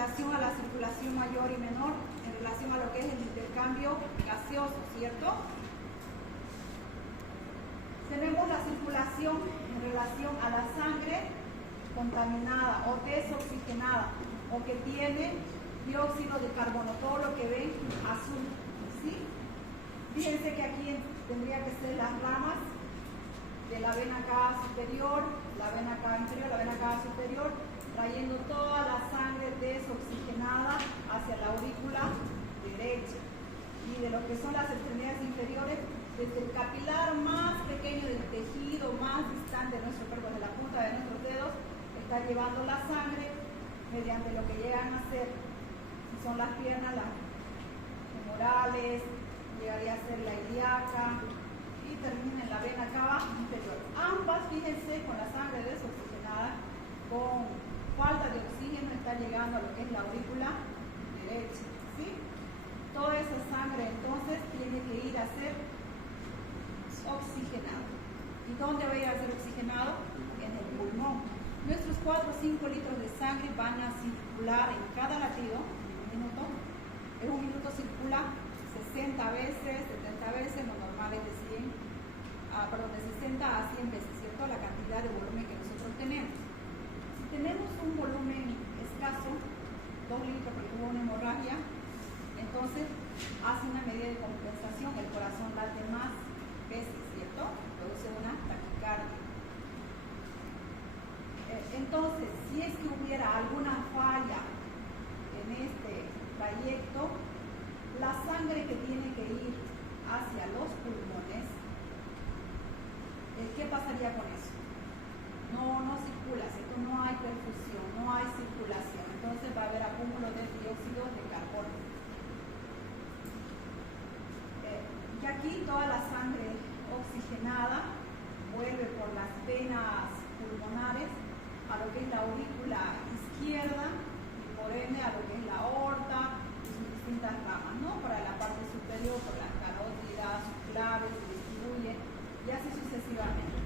relación a la circulación mayor y menor, en relación a lo que es el intercambio gaseoso, ¿cierto? Tenemos la circulación en relación a la sangre contaminada o desoxigenada o que tiene dióxido de carbono, todo lo que ven azul, ¿sí? Fíjense que aquí tendría que ser las ramas de la vena cava superior, la vena cava inferior, la vena cava superior, trayendo toda la sangre desoxigenada hacia la aurícula derecha. Y de lo que son las extremidades inferiores, desde el capilar más pequeño del tejido, más distante de nuestro cuerpo, de la punta de nuestros dedos, está llevando la sangre mediante lo que llegan a ser, si son las piernas, las femorales, llegaría a ser la ilíaca y termina en la vena cava inferior. Ambas, fíjense, con la sangre desoxigenada, con falta de oxígeno, está llegando a lo que es la aurícula derecha, ¿sí? Toda esa sangre entonces tiene que ir a ser oxigenado. ¿Y dónde va a ir a ser oxigenado? En el pulmón. Nuestros 4 o 5 litros de sangre van a circular en cada latido, en un minuto. En un minuto circula 60 veces, 70 veces, lo normal es de 60 a 100 veces, ¿cierto? La cantidad de volumen que nosotros tenemos. Si tenemos un volumen escaso, 2 litros porque hubo una hemorragia, entonces hace una medida de compensación, el corazón late más veces, ¿cierto? Produce una taquicardia. Entonces, si es que hubiera alguna falla en este trayecto, la sangre que tiene que ir hacia los pulmones, ¿qué pasaría con eso? No circula, ¿cierto? No hay perfusión, no hay circulación, entonces va a haber acúmulo de dióxido de carbono. Y aquí toda la sangre oxigenada vuelve por las venas pulmonares a lo que es la aurícula izquierda y por ende a lo que es la aorta y sus distintas ramas, ¿no? Para la parte superior, por las carótidas, sus claves, se distribuye y así sucesivamente.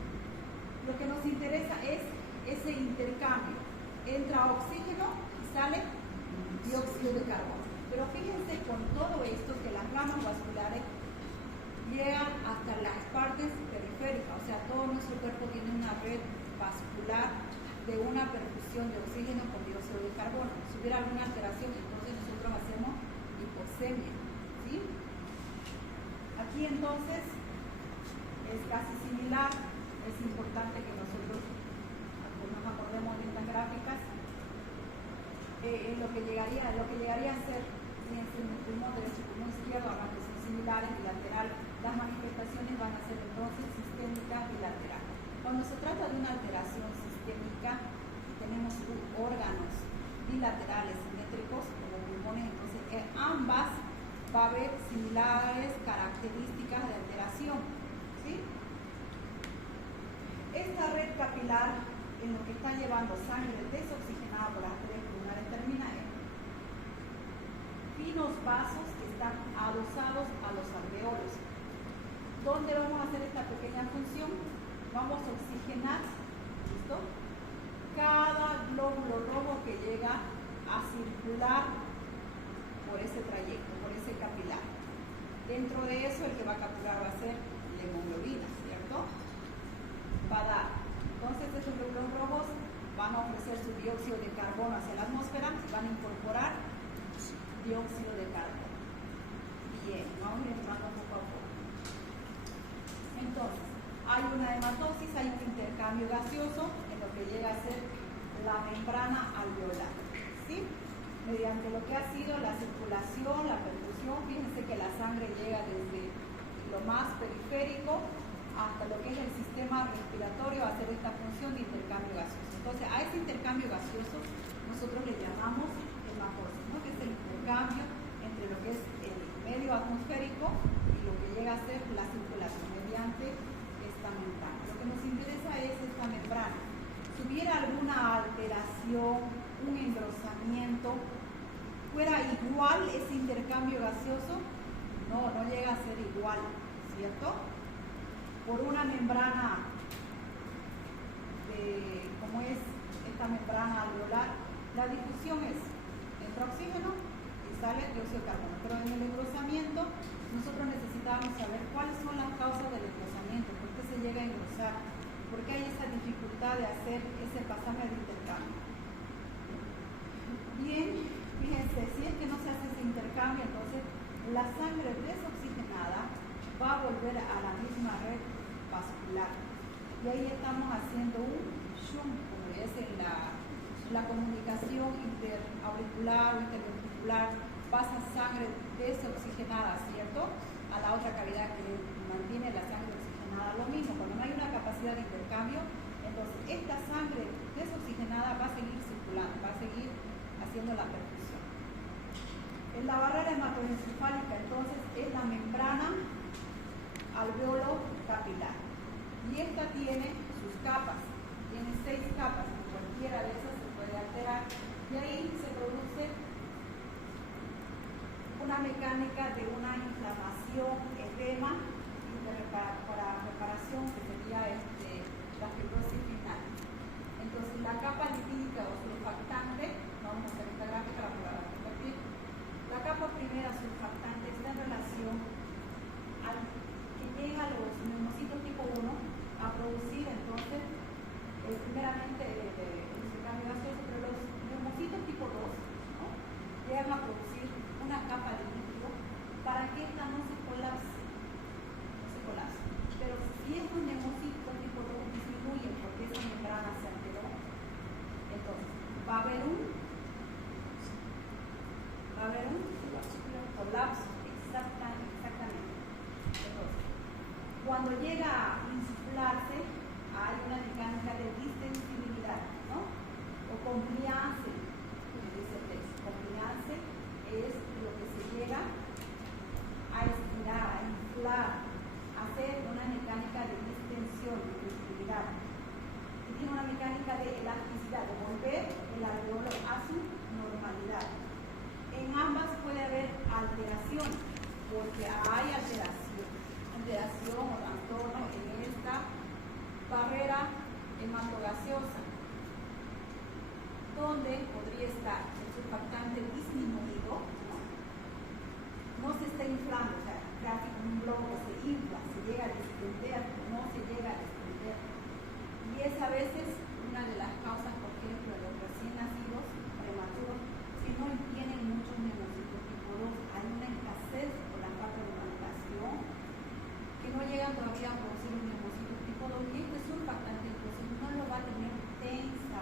Lo que nos interesa es ese intercambio. Entra oxígeno y sale dióxido de carbono. Pero fíjense con todo esto que las ramas vasculares llegan hasta las partes periféricas, o sea, todo nuestro cuerpo tiene una red vascular de una perfusión de oxígeno con dióxido de carbono. Si hubiera alguna alteración, entonces nosotros hacemos hipoxemia, ¿sí? Aquí entonces es casi similar, es importante que nosotros nos acordemos de estas gráficas. Lo que llegaría a ser, fíjense, en el pulmón derecho y pulmón izquierdo, ambas que son similares, bilateral, las manifestaciones van a ser entonces sistémicas bilaterales. Cuando se trata de una alteración sistémica, tenemos órganos bilaterales simétricos como pulmones, entonces en ambas va a haber similares características de alteración, ¿sí? Esta red capilar, en lo que está llevando sangre desoxigenada por las arterias pulmonares, termina en finos vasos que están adosados a los alveolos. ¿Dónde vamos a hacer esta pequeña función? Vamos a oxigenar, ¿listo? Cada glóbulo rojo que llega a circular por ese trayecto, por ese capilar. Dentro de eso, el que va a capturar va a ser la hemoglobina, ¿cierto? Va a dar. Entonces, esos glóbulos rojos van a ofrecer su dióxido de carbono hacia la atmósfera y van a incorporar dióxido de carbono. Bien, vamos entrando poco a poco. Entonces, hay una hematosis, hay un intercambio gaseoso en lo que llega a ser la membrana alveolar, ¿sí? Mediante lo que ha sido la circulación, la perfusión, fíjense que la sangre llega desde lo más periférico hasta lo que es el sistema respiratorio a hacer esta función de intercambio gaseoso. Entonces, a ese intercambio gaseoso nosotros le llamamos hematosis, ¿no? Que es el intercambio entre lo que es el medio atmosférico y lo que llega a ser la circulación mediante esta membrana. Lo que nos interesa es esta membrana. Si hubiera alguna alteración, un engrosamiento, ¿fuera igual ese intercambio gaseoso? No llega a ser igual, ¿cierto? Por una membrana como es esta membrana alveolar, la difusión es en entra oxígeno y sale dióxido de carbono. Pero en el engrosamiento nosotros necesitábamos saber cuáles son las causas del engrosamiento, por qué se llega a engrosar, por qué hay esa dificultad de hacer ese pasaje de intercambio. Bien, fíjense, si es que no se hace ese intercambio, entonces la sangre desoxigenada va a volver a la misma red vascular. Y ahí estamos haciendo un shunt, como es en la comunicación interauricular o interventricular, pasa sangre desoxigenada, ¿cierto?, a la otra cavidad que mantiene la sangre oxigenada. Lo mismo, cuando no hay una capacidad de intercambio, entonces esta sangre desoxigenada va a seguir circulando, va a seguir haciendo la perfusión. En la barrera hematoencefálica, entonces, es la membrana alveolo capilar. Y esta tiene sus capas, tiene 6 capas, cualquiera de esas se puede alterar. Y ahí se produce una mecánica de una inflamación, edema y para reparación, que sería la fibrosis final. Entonces, la capa lipídica o surfactante, vamos a hacer esta gráfica para repetir. La capa primera surfactante está en relación al que llega a los neumocitos tipo 1 a producir, entonces, primeramente el intercambio gaseoso, pero los neumocitos tipo 2, ¿no?, llegan a producir una capa de líquido para que esta no se colapse. Pero si estos neumocitos tipo 2 disminuyen porque esa membrana se alteró, entonces va a haber un colapso. Exactamente. Entonces, cuando llega a insuflarse, hay una mecánica de distensibilidad, ¿no?, o compliance, como dice el texto. Compliance es lo que se llega a estirar, a inflar, a hacer una mecánica de distensión, de flexibilidad. Y tiene una mecánica de elasticidad, de volver el alveolo a su normalidad. En ambas puede haber alteración, porque hay alteración o trastorno en esta barrera hematogaseosa, donde podría estar el surfactante disminuido, no se está inflando, o sea, casi como un globo que se infla, se llega a distender, no se llega a distender. Y es a veces una de las causas, por ejemplo, de los recién nacidos prematuros, que no tienen muchos neumocitos tipo 2, hay una escasez por la falta de validación, que no llegan todavía a producir un neumocito tipo 2, y este surfactante entonces no lo va a tener tensa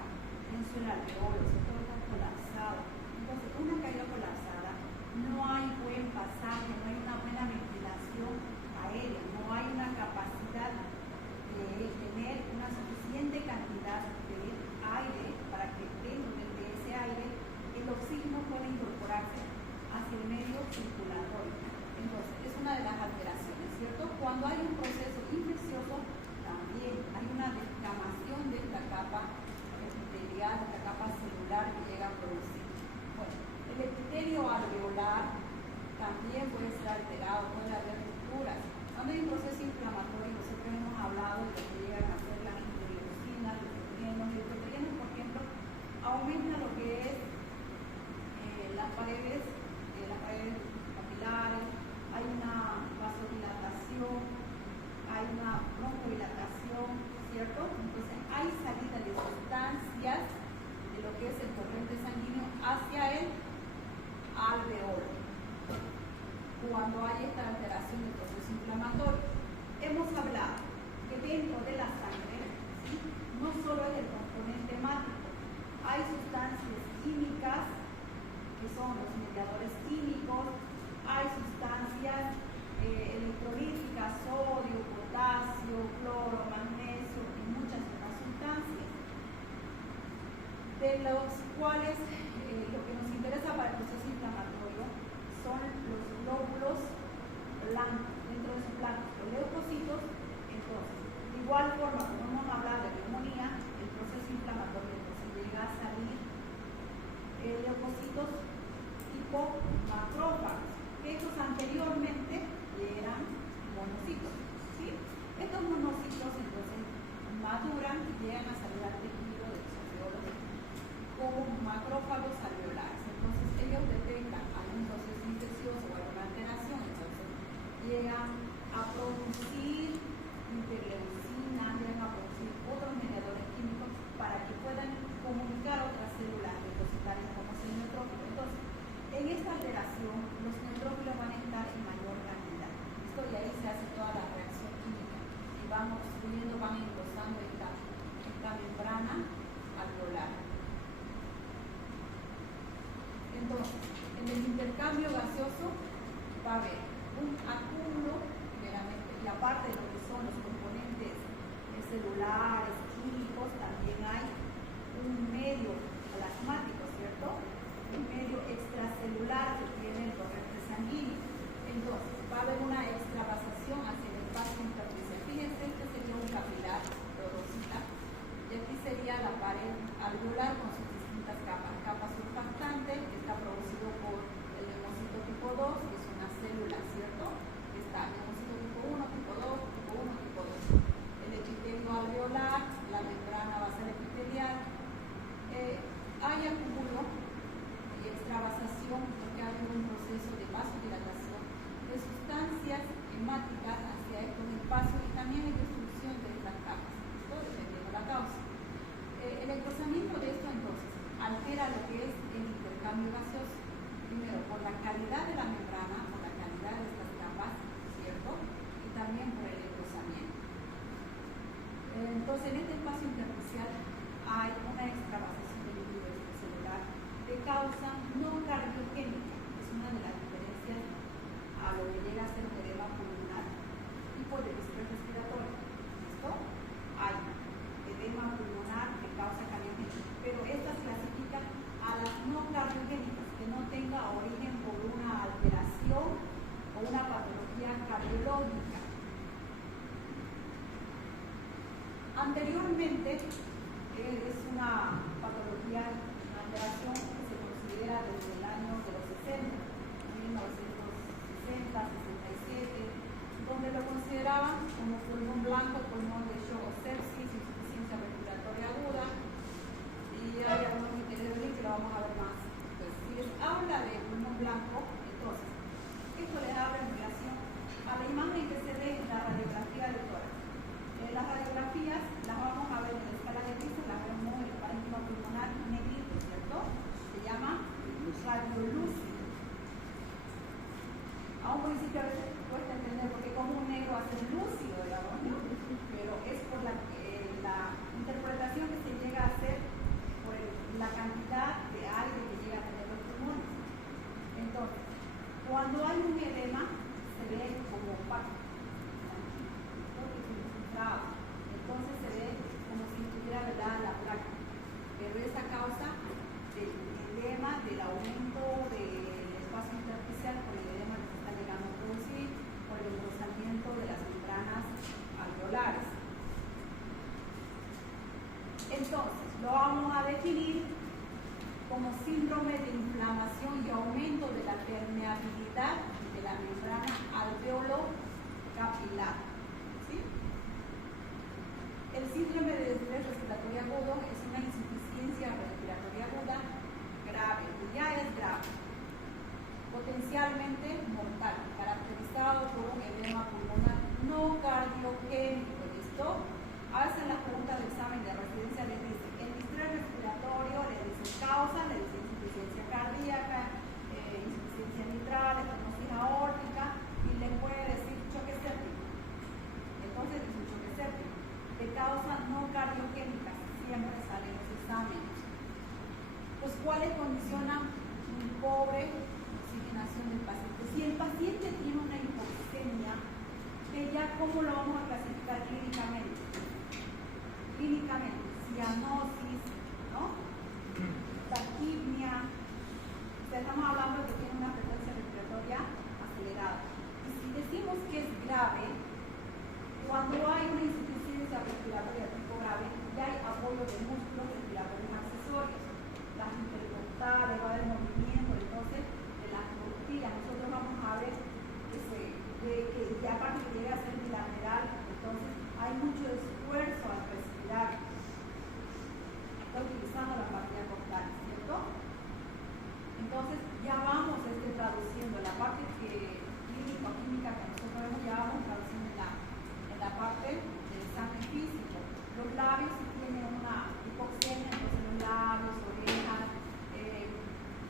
en su alveolo, todo está colapsado. Entonces, una caída colapsada, no hay buen pasaje, no hay una buena ventilación aérea, no hay una capacidad de tener una suficiente cantidad de aire para que dentro de ese aire el oxígeno pueda incorporarse hacia el medio circulatorio. Entonces, es una de las alteraciones, ¿cierto? Cuando hay un proceso infeccioso, también hay una descamación de esta capa epitelial, esta capa celular que llega a producir. Bueno, el epitelio alveolar también puede ser alterado, puede haber rupturas. Cuando hay un proceso inflamatorio, nosotros hemos hablado de lo que llegan a hacer las interleucinas, los epiterianos, por ejemplo, aumenta lo que es las paredes capilares, hay una vasodilatación, hay una broncodilatación, ¿cierto? Entonces hay salida de sustancias de lo que es el torrente sanguíneo hacia el alveolo cuando hay esta alteración del proceso inflamatorio. Hemos hablado que dentro de la sangre, ¿sí?, no solo es el componente hemático, hay sustancias químicas que son los mediadores químicos, hay sustancias electrolíticas, sodio, potasio, cloro, magnesio y muchas otras sustancias, de los cuales lo que nos interesa para el proceso inflamatorio son los glóbulos blancos. Dentro de esos blancos, los leucocitos. Entonces, de igual forma, como hemos hablado de neumonía, el proceso inflamatorio, entonces llega a salir leucocitos tipo macrófagos, que estos anteriormente eran monocitos, ¿sí? Estos monocitos entonces maduran y llegan a salir al tejido de los alveolos como macrófagos alveolares. Entonces, respiración, los neutrófilos van a estar en mayor cantidad. Esto y ahí se hace toda la reacción química y van obstruyendo, van engrosando esta membrana alveolar. Entonces, en el intercambio gaseoso va a haber un acúmulo, meramente, y aparte de lo que son los componentes celulares, químicos, también hay un medio plasmático, ¿cierto? Un medio extracelular que tiene el torrente sanguíneo. Entonces, va a haber una extravasación hacia el espacio intersticial. Fíjense, este sería un capilar de rosita, y aquí sería la pared alveolar con sus distintas capas. Capa surfactante, que está producido por el leucocito tipo 2, que es una célula, ¿cierto? Está el leucocito tipo 1, tipo 2, tipo 1, tipo 2. El epitelio alveolar, la membrana basal epitelial. Hay acúmulo y extravasación porque ha habido un proceso de vasodilatación de sustancias hemáticas hacia estos espacios y también hay destrucción de estas capas, esto dependiendo de la causa. El engrosamiento de esto entonces altera lo que es el intercambio gaseoso, primero por la calidad de la membrana, por la calidad de estas capas, ¿cierto? Y también por el engrosamiento. Entonces en este espacio intersticial hay una extravasación de líquido extracelular de causa no cardiogénica, es una de las diferencias a lo que llega a ser un edema pulmonar y por el distrés respiratorio. ¿Listo? Hay edema pulmonar que causa cardiogénica, pero estas clasifican a las no cardiogénicas, que no tenga origen por una alteración o una patología cardiológica. Anteriormente, es una patología, una alteración que se considera desde el año de los 60, 1960, 67, donde lo consideraban como pulmón blanco, pulmón de shock o sepsis, insuficiencia respiratoria aguda, y hay algunos criterios que lo vamos a ver más. Entonces, si les habla de pulmón blanco, entonces, esto les habla en relación a la imagen que se ve en la radiografía del tórax. Las radiografías las vamos a ver en la escala de grises, las vemos en el parénquima pulmonar negrito, ¿cierto? Se llama radiolúcido. A un principio a veces cuesta entender porque como un negro hace lúcido, digamos, ¿no? Pero es por la interpretación que se llega a hacer por la cantidad de aire que llega a tener los pulmones. Entonces, cuando hay un edema, se ve como opaco. Entonces se ve como si estuviera velada la placa, pero es a causa del edema, del aumento del espacio intersticial por el edema que se está llegando a producir, por el engrosamiento de las membranas alveolares. Entonces lo vamos a definir como síndrome de inflamación y aumento de la permeabilidad de la membrana alveolo-capilar. El síndrome de distrés respiratorio agudo es una insuficiencia respiratoria aguda grave, ya es grave, potencialmente mortal, caracterizado por un edema pulmonar no cardiogénico. ¿Listo? Hacen las preguntas de examen de residencia, les dicen el distrés respiratorio, le dicen causa, le dicen insuficiencia cardíaca, insuficiencia mitral, estenosis aórtica y le puede decir choque séptico. Entonces es un choque séptico. De causas no cardiogénicas, siempre salen los exámenes. Pues, ¿cuáles condicionan un pobre oxigenación del paciente? Si el paciente tiene una hipoxemia, ya ¿cómo lo vamos a clasificar clínicamente? Clínicamente, cianosis, ¿no? Taquipnia. Estamos hablando de que tiene una frecuencia respiratoria acelerada. Y si decimos que es grave, cuando hay una insuficiencia respiratoria tipo grave, ya hay apoyo de músculos respiratorios accesorios, las intercostales, va a haber movimiento, entonces de las costillas. Nosotros vamos a ver que aparte que llega a ser bilateral, entonces hay mucho esfuerzo al respirar. Está utilizando la partida costal, ¿cierto? Entonces ya vamos traduciendo la parte clínico-química que nosotros vemos, ya vamos traduciendo en la parte del examen físico. Los labios, si tienen una hipoxemia, entonces los labios, orejas,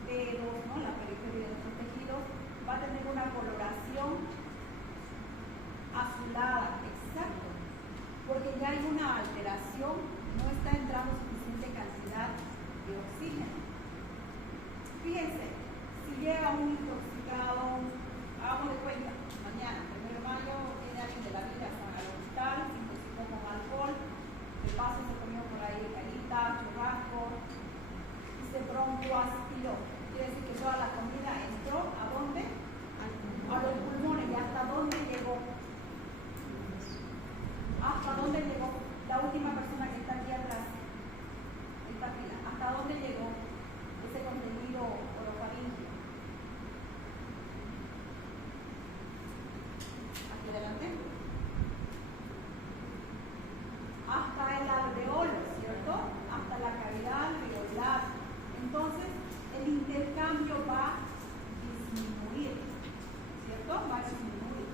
dedos, ¿no? La periferia de nuestros tejidos, lo aspiró. Quiere decir que toda la comida entró, ¿a dónde? A los pulmones. ¿Y hasta dónde llegó? ¿Hasta dónde llegó? La última persona que está aquí atrás, esta fila, ¿hasta dónde llegó ese contenido orofaríngeo? Aquí adelante. Hasta el alveolo, ¿cierto? Hasta la cavidad alveolar. Entonces, el intercambio va a disminuir, ¿cierto? Va a disminuir.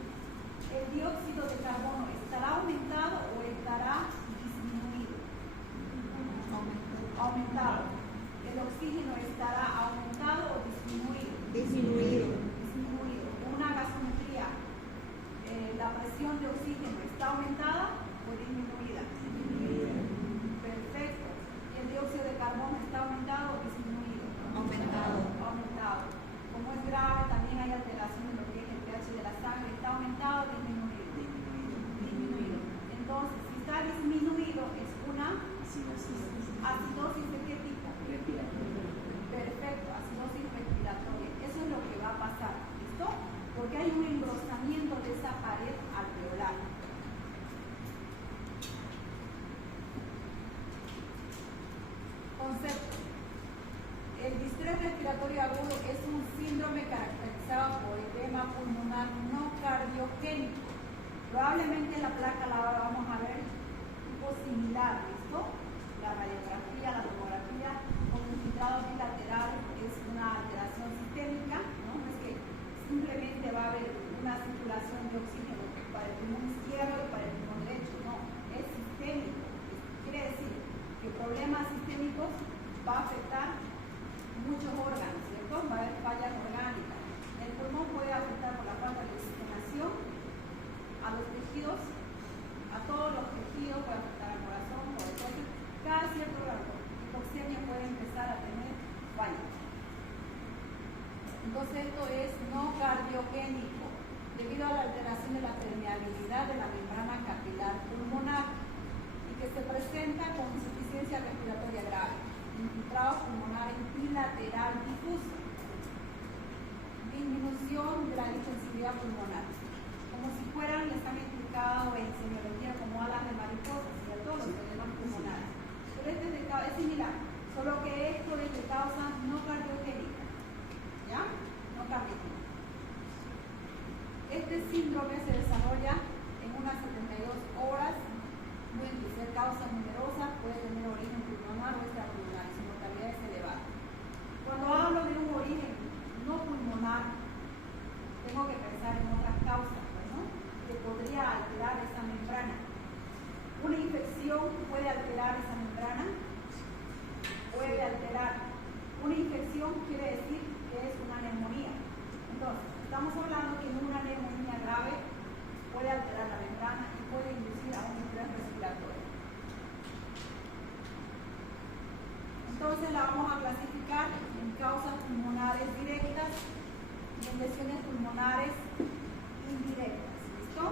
El dióxido de carbono estará aumentado o estará disminuido. Aumentado. El oxígeno estará aumentado o disminuido. Disminuido. Disminuido. Una gasometría. La presión de oxígeno está aumentada o disminuida. Perfecto. ¿Y el dióxido de carbono está aumentado o disminuido? Aumentado. Aumentado. Como es grave, también hay alteración en lo que es el pH de la sangre. ¿Está aumentado o disminuido? Disminuido. Entonces, si está disminuido, es una acidosis de qué tipo? Perfecto, acidosis respiratoria. Eso es lo que va a pasar. ¿Listo? Porque hay un engrosamiento de esa pared alveolar. Concepto. El distrés respiratorio agudo es un síndrome caracterizado por edema pulmonar no cardiogénico. Probablemente la placa la vamos a ver tipo similar, ¿listo? La radiografía, la tomografía con infiltrado bilateral es una alteración sistémica, ¿no? Es que simplemente va a haber una circulación de oxígeno para el pulmón izquierdo y para el pulmón derecho, no, es sistémico. Quiere decir que problemas sistémicos va a afectar muchos órganos, ¿cierto? Va a haber fallas orgánicas. El pulmón puede afectar por la falta de oxigenación a los tejidos, a todos los tejidos, puede afectar al corazón, por el corazón. Cada cierto grado de hipoxemia puede empezar a tener fallas. Entonces esto es no cardiogénico, debido a la alteración de la permeabilidad de la membrana capilar pulmonar y que se presenta con insuficiencia respiratoria grave, infiltrados pulmonares bilateral difuso, disminución de la intensidad pulmonar, como si fueran, les han explicado en semiología como alas de mariposa, ¿cierto? Los problemas pulmonares. Pero este es similar, solo que esto es de causa no cardiogénica, ¿ya? No cardiogénica. Este síndrome se desarrolla en unas 72 horas, puede ser causas numerosas, puede tener origen pulmonar o extrapulmonar y su mortalidad es elevada. Cuando hablo de un origen no pulmonar, tengo que pensar en otras causas, ¿no? Que podría alterar esa membrana. Una infección puede alterar esa membrana, puede alterar. Una infección quiere decir que es una neumonía. Entonces, estamos hablando que una neumonía grave puede alterar la membrana y puede inducir a un estrés respiratorio. Entonces la vamos a clasificar en causas pulmonares directas y en lesiones pulmonares indirectas. ¿Listo?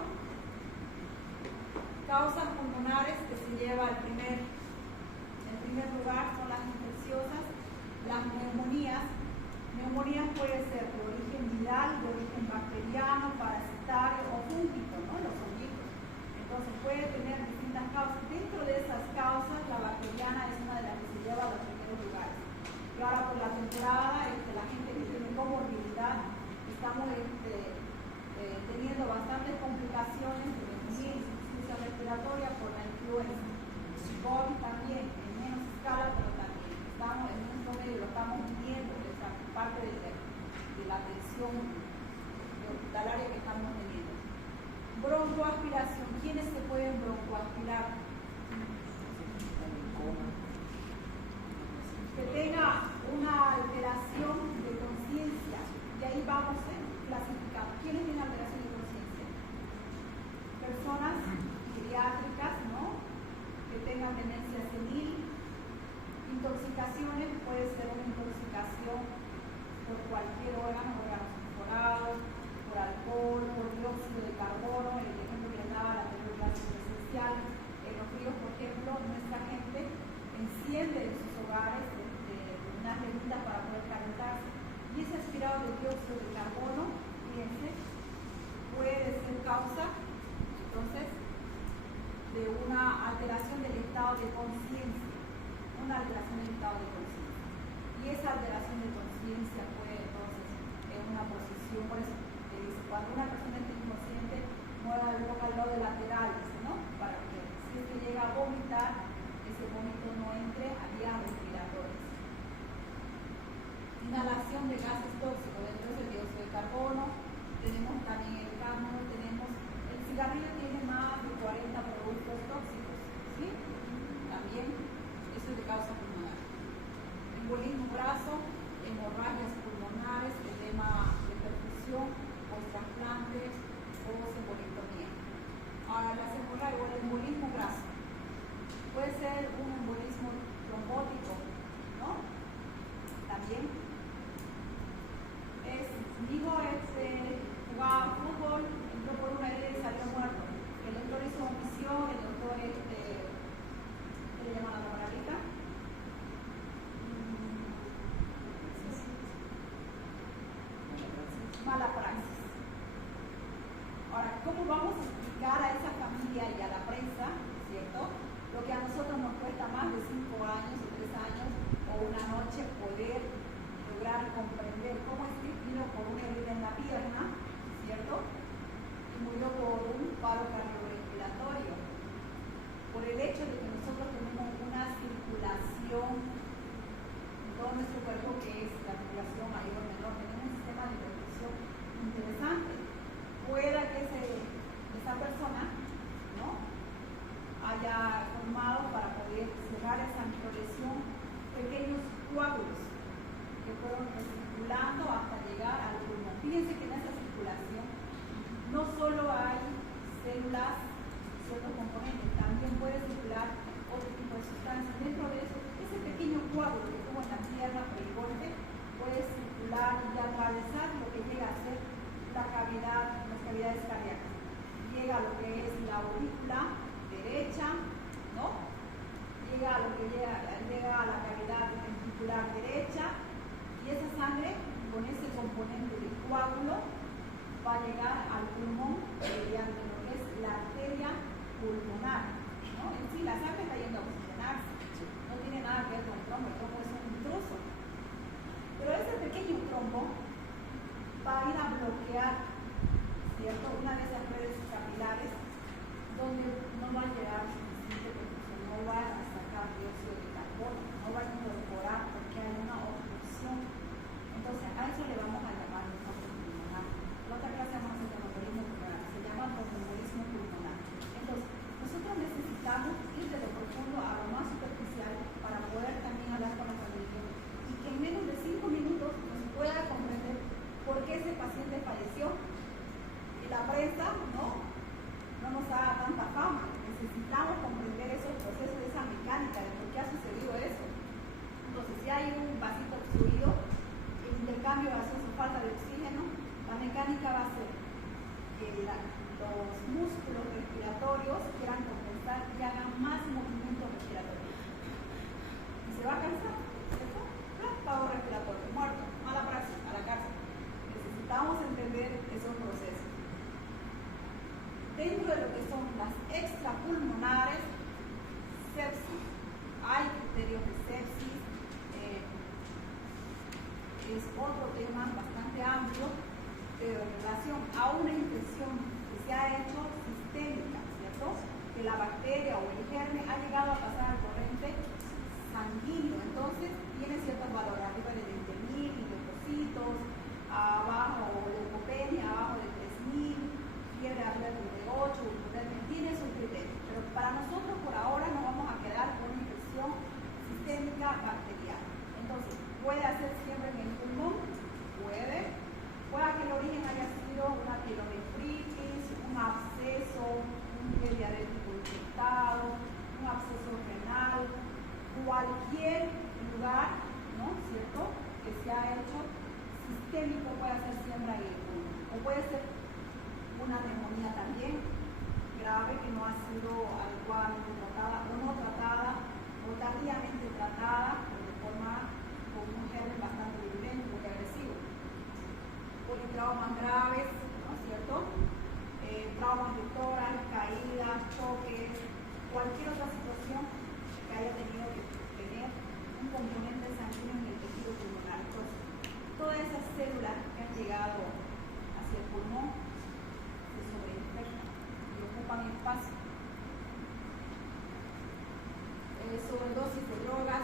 Causas pulmonares que se lleva en primer lugar son las infecciosas, las neumonías. Neumonías puede ser de origen viral, de origen bacteriano, parasitario o fúngico, ¿no? Los hongos. Entonces puede tener distintas causas. Dentro de esas causas, la bacteriana es una de las que se lleva a los primeros lugares. Y ahora por la temporada, la gente que tiene comorbilidad, estamos teniendo bastantes complicaciones de neumonía y insuficiencia respiratoria por la influenza. COVID también, en menos escala, pero también estamos en un promedio, lo estamos viendo, esa parte de la atención hospitalaria que estamos teniendo. Broncoaspiración. ¿Quiénes se pueden broncoaspirar? Que tenga una alteración de conciencia. Y ahí vamos a clasificar. ¿Quiénes tienen alteración de conciencia? Personas geriátricas, ¿no? Que tengan demencia senil. Intoxicaciones, puede ser una intoxicación por cualquier órgano sulfurado, por alcohol, por dióxido de carbono, el ejemplo que les daba la anterior clase presencial. En los ríos, por ejemplo, nuestra gente enciende en sus hogares unas legumbres prendas para poder calentarse. Y ese aspirado de dióxido de carbono, fíjense, puede ser causa, entonces, de una alteración del estado de conciencia. Una alteración del estado de conciencia. Y esa alteración de conciencia puede, entonces, en una posición, por eso, cuando una persona está inconsciente, mueva la boca al lado lateral, ¿no? Para que si es que llega a vomitar, ese vómito no entre a vías respiratorias. Inhalación de gases tóxicos, dentro del dióxido de carbono, tenemos también el cáñamo, tenemos el cigarrillo, tiene más de 40 productos tóxicos, ¿sí? También eso es de causa pulmonar. Embolismo graso, hemorragias pulmonares, edema de perfusión, post-trasplante o embolistomía. Ahora, las hemorragias o el embolismo graso puede ser un embolismo trombótico, ¿no? También mi hijo jugaba fútbol, entró por una herida y salió muerto. El doctor hizo omisión, el doctor ¿qué le llaman a la moralita? Mala praxis. Ahora, ¿cómo vamos a explicar a esa familia y a la prensa, ¿cierto? Lo que a nosotros nos cuesta más de 5 años o 3 años o una noche poder lograr comprender cómo es que vino por una herida en la pierna, ¿cierto? Y murió por un paro cardiorrespiratorio. Por el hecho de que nosotros tenemos una circulación en todo nuestro cuerpo que es la circulación mayor o menor, tenemos un sistema de perfusión interesante. Pueda que esa persona, ¿no?, haya formado para poder cerrar esa microlesión pequeños coágulos que fueron circulando hasta llegar al pulmón. Fíjense que en esa circulación no solo hay células, ciertos componentes, también puede circular otro tipo de sustancias. Dentro de eso, ese pequeño coágulo que tuvo en la pierna por el golpe puede circular y atravesar lo que llega a ser la cavidad, las cavidades cardíacas. Llega a lo que es la aurícula derecha, ¿no? Llega a la cavidad ventricular derecha, y esa sangre con ese componente de coágulo va a llegar al pulmón mediante lo que es la arteria pulmonar, ¿no? En sí, la sangre está yendo a oxigenarse, no tiene nada que ver con el trombo es un intruso. Pero ese pequeño trombo va a ir a bloquear, ¿cierto?, una de esas redes capilares donde no va a llegar suficiente perfusión, no va a sacar dióxido de carbono, no va a incorporar porque hay una obstrucción. Entonces, a eso le vamos a llamar tromboembolismo pulmonar. La otra clase vamos a hacer tromboembolismo pulmonar, se llama tromboembolismo pulmonar. Entonces, nosotros necesitamos ir de lo profundo a lo más superficial para poder también hablar con la familia y que en menos de 5 minutos nos pueda comprender por qué ese paciente falleció. Y la prensa no nos da tanta fama. Necesitamos comprender esos procesos, esa mecánica de por qué ha sucedido eso. Entonces, si hay un vasito obstruido, el intercambio gaseoso, falta de oxígeno, la mecánica va a ser que los músculos respiratorios quieran compensar y hagan más movimiento respiratorio. Y se va a cansar, ¿cierto? Paro respiratorio, muerto, mala praxis, a la cárcel. Necesitamos entender esos procesos. Dentro de lo que son las extrapulmonares, sepsis. Hay criterios de sepsis. Es otro tema bastante amplio, pero en relación a una infección que se ha hecho sistémica, ¿cierto? Que la bacteria o el germen ha llegado a pasar al corriente sanguíneo, entonces tiene ciertos valores, arriba de 20.000 leucocitos, abajo leucopenia, abajo de 3.000, fiebre arriba de 38, tiene sus criterios, pero para nosotros por ahora nos vamos a quedar con una infección sistémica bacteriana. Entonces, puede hacer siempre en el pulmón, puede que el origen haya sido una pielonefritis, un absceso, un pie diabético infectado, un absceso renal, cualquier lugar, ¿no?, ¿cierto?, que se ha hecho sistémico puede hacer siempre en el pulmón. O puede ser una neumonía también grave que no ha sido adecuadamente tratada o no tratada o tardíamente tratada, de forma con un germen células que han llegado hacia el pulmón se sobreinfectan y ocupan espacio. Sobredosis de drogas,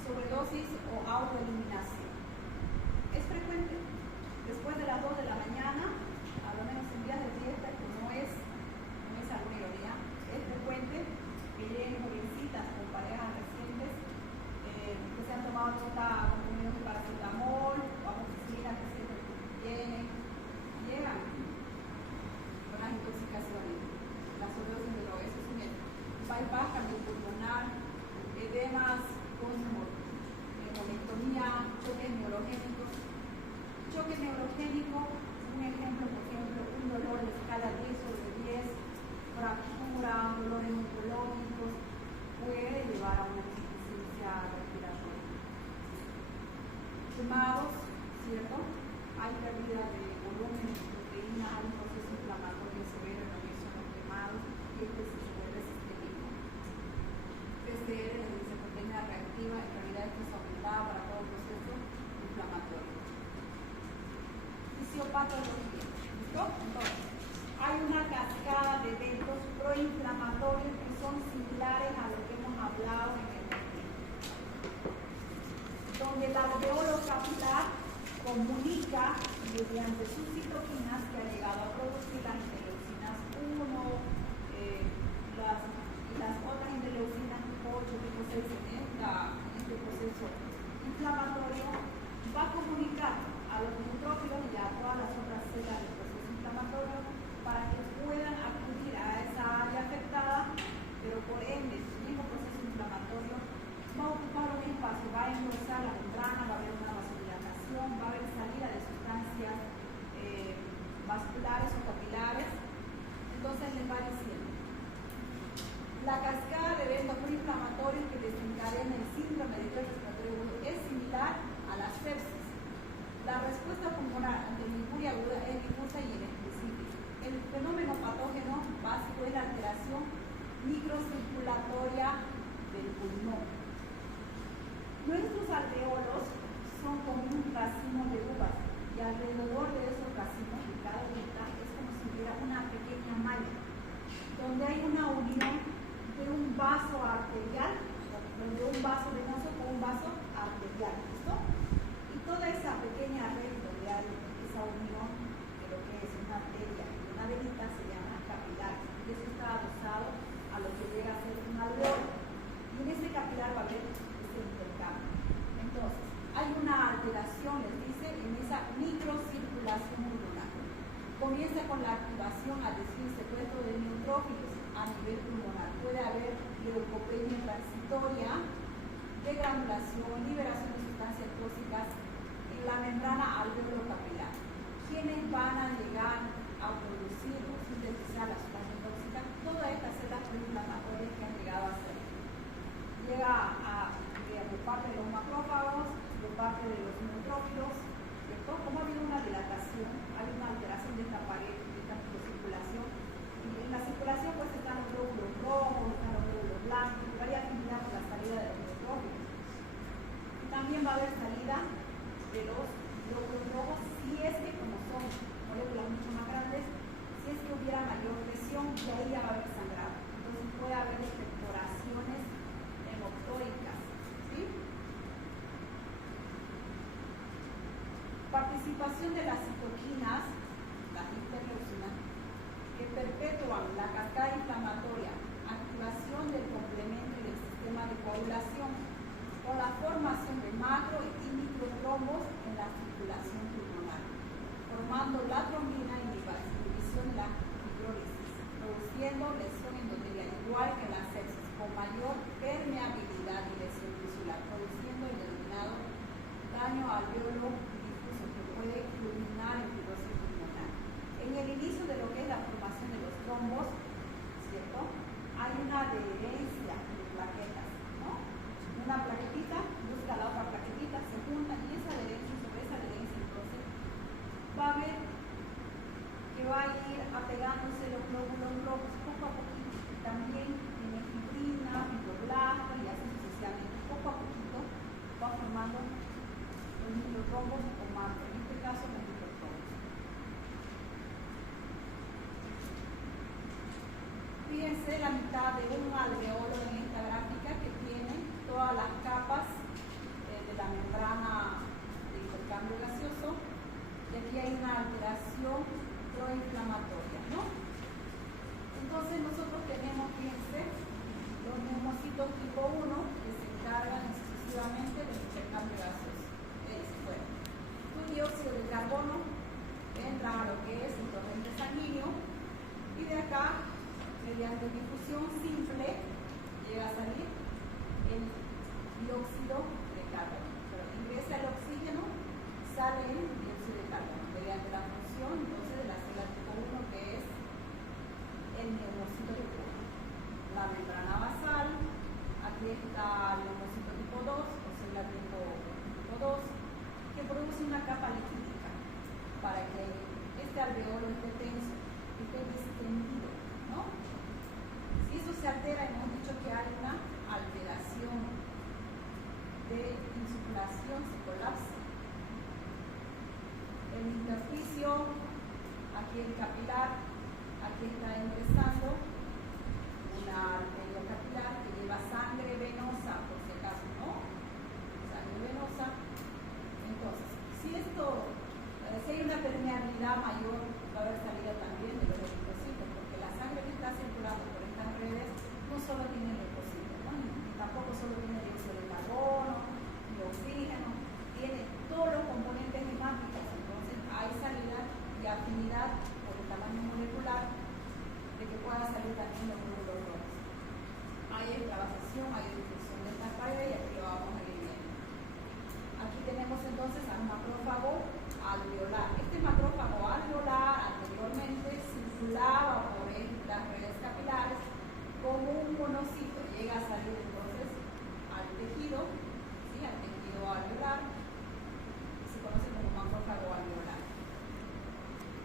sobredosis o autoeliminación. Es frecuente, después de las 2 de la mañana, a lo menos en días de fiesta, que no es alguna ironía, es frecuente que lleguen jovencitas con parejas recientes que se han tomado nota con comida de paracetamol o amoxicilina que siempre llegan con las intoxicaciones, la sobredosis de drogas. Eso es un bypass cardiopulmonar, edemas con hemolectomía, choques neurogénicos. Choque neurogénico, un ejemplo, por ejemplo, un dolor de escala 10 sobre 10, fractura, dolores oncológicos, puede llevar a una insuficiencia respiratoria. Quemados, ¿cierto? Hay pérdida de volumen de proteína, hay un proceso inflamatorio severo en los quemados y este se vuelve sistémico. PCR le dice proteína reactiva, en realidad esto es aumentada para todo el proceso inflamatorio. Fisiopatología, ¿listo? Entonces, hay una cascada de eventos proinflamatorios que son similares a lo que hemos hablado en el momento, donde el alveolo capilar comunica mediante sus citoquinas que ha llegado a producir las interleucinas 1, las otras interleucinas 8, tipo 6 en este proceso inflamatorio, va a comunicar a los neutrófilos y a todas las otras células del proceso inflamatorio para que puedan acudir a esa área afectada, pero por ende, su mismo proceso inflamatorio va a ocupar un espacio, va a engrosar la membrana, va a haber una vasodilatación, va a haber salida de sustancias vasculares o capilares. Entonces les va diciendo, la cascada de eventos proinflamatorios que desencadena el síndrome de estrés respiratorio agudo es similar a la sepsis. La respuesta pulmonar ante la injuria aguda es difusa y inespecífica. El fenómeno patógeno básico es la alteración microcirculatoria del pulmón. Nuestros alveolos son como un racimo de uvas y alrededor de esos racimos, de cada uvita, es como si hubiera una pequeña malla, donde hay una unión de un vaso arterial, donde un vaso venoso con un vaso arterial, ¿listo? Y toda esa pequeña red donde hay esa unión de lo que es una arteria y una venita se llama capilar, y eso está adosado a lo que llega a ser un alveolo. Y en ese capilar va a haber ese intercambio. Entonces, hay una alteración, les dice, en esa microcirculación pulmonar. Comienza con la activación, a decir, secuestro de neutrófilos a nivel pulmonar. Puede haber leucopenia transitoria, degranulación, liberación de sustancias tóxicas en la membrana alveolo capilar. ¿Quiénes van a llegar a producir o sintetizar las sustancias tóxicas? Todas estas células proinflamatorias que han llegado a ser. Llega por parte de los macrófagos, por parte de los neutrófilos, ¿cierto? Como ha habido una dilatación, hay una alteración de esta pared, de esta circulación. Y en la circulación pues están los glóbulos rojos, están los glóbulos blancos, y varía afinidad por la salida de los neutrófilos. Y también va a haber salida de los glóbulos rojos si es que, como son moléculas mucho más grandes, si es que hubiera mayor presión, y ahí ya va a haber sangrado. Entonces puede haber expectoraciones hemoctóricas, ¿sí? Participación de las citoquinas, las interleucinas, que perpetúan la cascada inflamatoria, activación del complemento y del sistema de coagulación, con la formación de macro y microtrombos en la circulación pulmonar, formando la trombina y división de la hidrólisis, produciendo lesión endotelía, igual que la sepsis, con mayor permeabilidad y lesión tisular, produciendo el denominado daño alveolo difuso que puede culminar en fibrosis pulmonar. En el inicio de lo que es la formación de los trombos, ¿cierto? Hay una adherencia de plaquetas, ¿no? Una plaquetita busca la otra plaquetita, se juntan y esa adherencia, sobre esa adherencia entonces va a haber que va a ir apegándose los glóbulos rojos poco a poquito. También tiene fibrina, fibroblastos y así sucesivamente. Poco a poquito va formando los glóbulos microtrombos o macro, en este caso los microtrombos. Fíjense la mitad de un alveolo en esta gráfica que tiene todas las capas de la membrana de intercambio gaseoso, y aquí hay una alteración proinflamatoria, ¿no? Entonces nosotros tenemos, fíjense, los neumocitos tipo 1 que se encargan exclusivamente del intercambio gaseoso. Bueno, un dióxido de carbono entra a lo que es el torrente sanguíneo y de acá, mediante difusión simple, llega a salir el dióxido de carbono. Pero ingresa el oxígeno, sale el dióxido de carbono mediante la función entonces de la célula tipo 1 que es el neumocito tipo 1. La membrana basal, aquí está el neumocito tipo 2 o célula tipo 2 que produce una capa lipídica para que este alveolo esté tenso, esté distendido, ¿no? Si eso se altera, hemos dicho que hay una alteración de insuflación, se colapsa. El intersticio, aquí el capilar, aquí está ingresando una arteria capilar que lleva sangre venosa, por si acaso, ¿no? Sangre venosa. Entonces, si hay una permeabilidad mayor, va a haber salida también de los leucocitos, porque la sangre que está circulando por estas redes no solo tiene leucocitos, ¿no? Tampoco solo tiene dióxido de carbono, ni oxígeno, tiene todos los componentes hemáticos. Entonces, hay salida y afinidad por el tamaño molecular de que pueda salir también los glóbulos rojos. Hay extravasación, hay difusión de estas paredes y aquí lo vamos a ir viendo. Aquí tenemos entonces al macrófago alveolar. Este macrófago alveolar anteriormente circulaba por las redes capilares como un monocito. Llega a salir entonces al tejido, ¿sí? Al tejido alveolar, que se conoce como macrófago alveolar.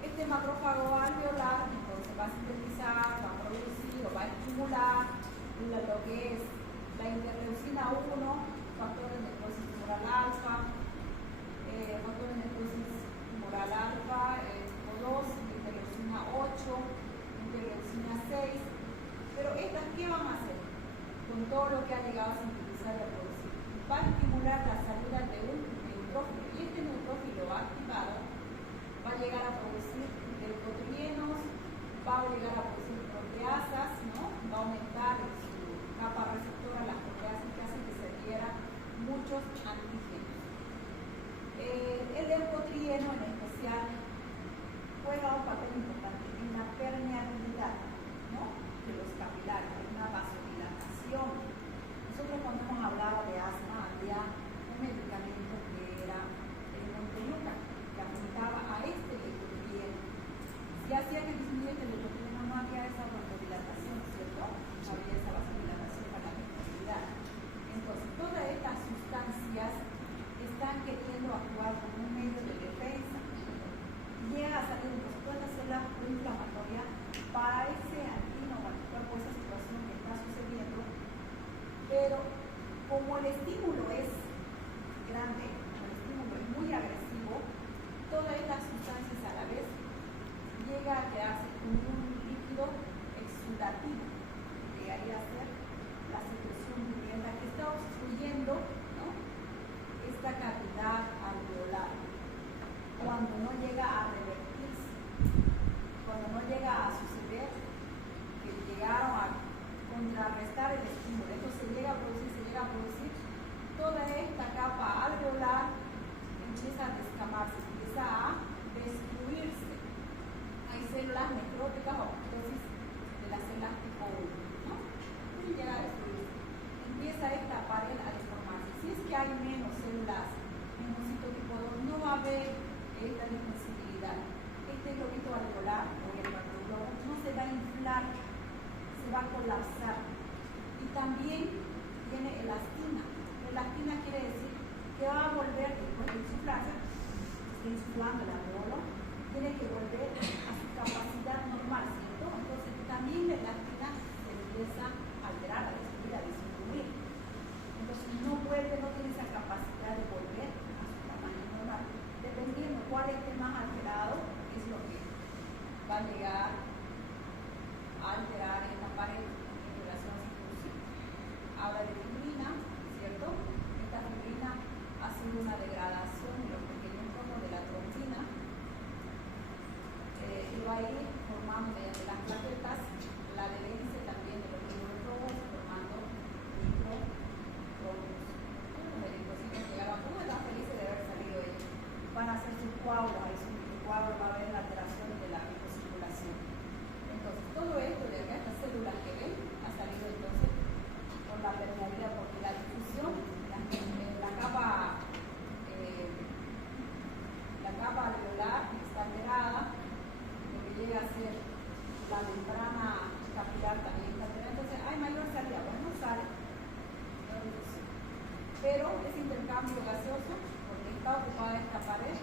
Este macrófago alveolar entonces va a sintetizar, va a producir o va a estimular lo que es la interleucina 1, factor de necrosis tumoral alfa, factor de necrosis tumoral alfa, tipo 2, interleucina 8, interleucina 6. Pero estas, ¿qué van a hacer con todo lo que ha llegado a sintetizar y a producir? Va a estimular la salida de un neutrófilo, y este neutrófilo activado va a llegar a producir leucotrienos, va a llegar a producir proteasas, ¿no? Va a aumentar su capa receptora, las proteasas que hacen que se adhieran muchos antígenos. El leucotrieno en especial juega un papel importante en la permeabilidad, ¿no? De los capilares, hay una vasodilatación. Nosotros cuando hemos hablado de asma había un medicamento que era el Montelukast, que apuntaba a este leucotrieno. Si hacía que disminuya el leucotrieno, no había esa vasodilatación, ¿cierto? No había esa vasodilatación para la permeabilidad. Entonces, todas estas sustancias están queriendo actuar como un medio de defensa. Llega a salir entonces toda la célula proinflamatoria para ese antígeno o anticuerpo, esa situación que está sucediendo, pero como el estímulo es grande, como el estímulo es muy agresivo, todas estas sustancias a la vez llega a quedarse como un líquido exudativo, que llegaría a ser la secreción violenta que está obstruyendo, ¿no? Esta cavidad alveolar. Cuando no llega a revertirse, cuando no llega a suceder que llegaron a contrarrestar el estímulo, esto se llega a producir, toda esta capa alveolar empieza a descamarse, empieza a destruirse. Hay células necróticas o apoptosis de las células tipo 1, ¿no? Y llega a destruirse. Empieza esta pared a deformarse. Si es que hay menos células neumocito tipo 2, no va a haber esta defensibilidad. Este globito alveolar o el macroglobo no se va a inflar, se va a colapsar. Y también tiene elastina. Elastina quiere decir que va a volver, después de insuflarse, está insuflando el alveolo, tiene que volver a su capacidad normal, ¿cierto? Entonces también la elastina se empieza a alterar, a destruir, a disminuir. Entonces no vuelve, no tiene esa capacidad de volver a su tamaño normal. coágulos, es un coágulo, va a haber la alteración de la microcirculación. Entonces, todo esto de acá, estas células que ven, ha salido entonces por la permeabilidad, porque la difusión en la capa alveolar está alterada, lo que llega a ser la membrana capilar también está alterada, entonces hay mayor salida, bueno, no sale, pero ese intercambio gaseoso, porque está ocupada esta pared,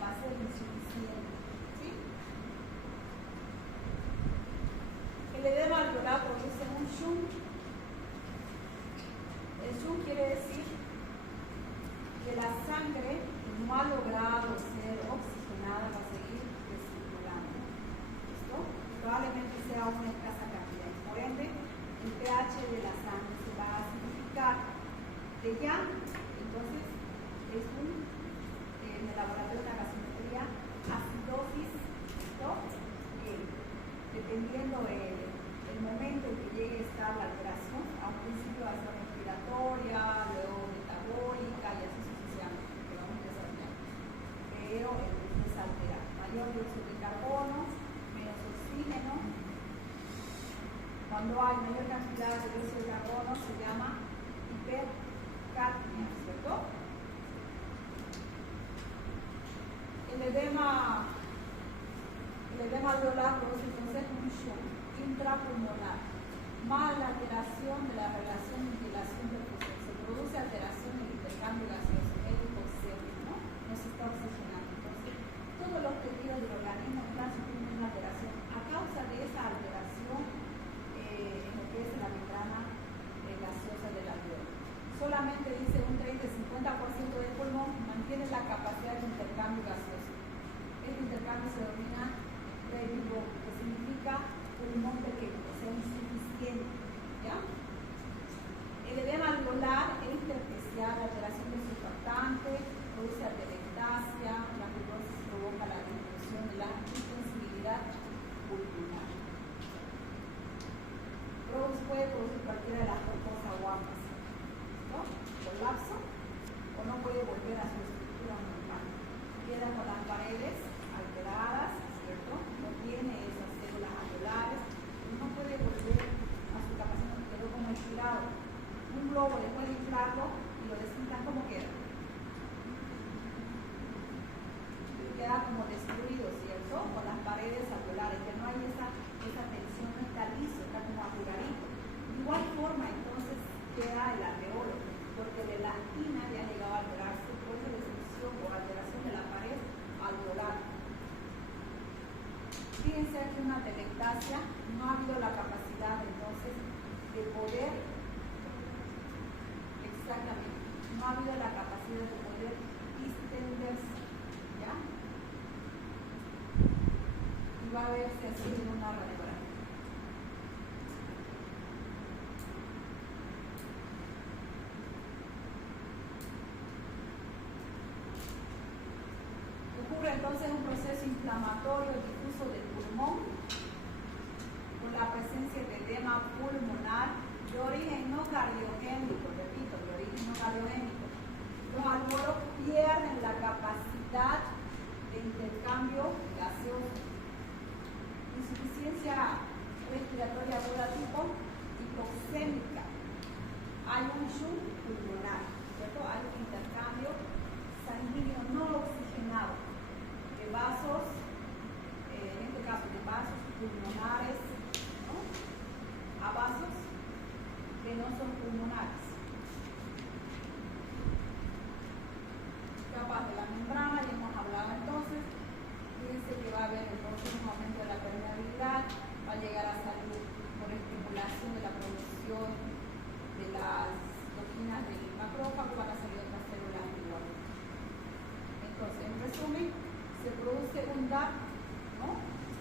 va a ser insuficiente, ¿sí? El edema alveolar produce un shunt. El shunt quiere decir que la sangre no ha logrado ser oxigenada, va a seguir recirculando. ¿Listo? Probablemente sea una escasa cantidad. Por ende, el pH de la sangre se va a acidificar. De ya, entonces, es en el laboratorio de la gasometría, acidosis, ¿no? Dependiendo el momento en que llegue a estar la alteración, a un principio va a ser respiratoria, luego metabólica y así sucesivamente, que vamos desarrollando. Pero se altera. Mayor dióxido de carbono, menos oxígeno. Cuando hay mayor cantidad de dióxido de carbono se llama hipercapnia, ¿cierto? El edema alveolar produce entonces un shunt intrapulmonar, más la alteración de la relación de ventilación-perfusión. Se produce alteración en el intercambio gaseoso, el hipoxemia, ¿no? No se está oxigenando. Entonces, todos los tejidos del organismo están sufriendo una alteración. A causa de esa alteración en lo que es la membrana gaseosa del alveolo. Solamente dice un 30-50% del pulmón mantiene la capacidad de intercambio gaseoso. Este intercambio se denomina revivo, que significa pulmón pequeño, o sea, insuficiente. ¿Ya? El edema alveolar es intersticial, alteración de surfactante, produce atelectasia, la fibrosis provoca la disminución de la insensibilidad pulmonar. Puede producir cualquiera de las dos cosas o ambas, ¿no? Colapso o no puede volver a su estructura normal. Queda con las paredes alteradas, ¿cierto? No tiene esas células alveolares, no puede volver a su capacidad, quedó como estirado. Un globo después de inflarlo y lo desinflan, ¿cómo queda? Queda como destruido, ¿cierto? Con las paredes alveolares, que no hay esa tensión, no está liso, está como apuradito. De igual forma, entonces, queda el alveolo, porque la elastina ya ha llegado a alterarse por esa destrucción o alteración de la pared alveolar. Fíjense que una atelectasia no ha habido la capacidad entonces de poder, exactamente, no ha habido la capacidad de poder distenderse, ¿ya? Y va a verse así en una radiografía. Ocurre entonces un proceso inflamatorio difuso del pulmón con la presencia de edema pulmonar de origen no cardiogénico, repito, de origen no cardiogénico. Los alveolos pierden la capacidad de intercambio gaseoso. Insuficiencia respiratoria aguda tipo hipoxémica. Hay un shunt pulmonar, ¿cierto? Hay un intercambio sanguíneo no oxigenado de vasos, en este caso de vasos pulmonares, ¿no? A vasos que no son pulmonares. Capas de la membrana, ya hemos hablado entonces. Fíjense que va a haber entonces un aumento de la permeabilidad, va a llegar a salir por estimulación de la producción de las toxinas del macrófago, van a salir otras células iguales. Entonces, en resumen, se produce un DAC, ¿no?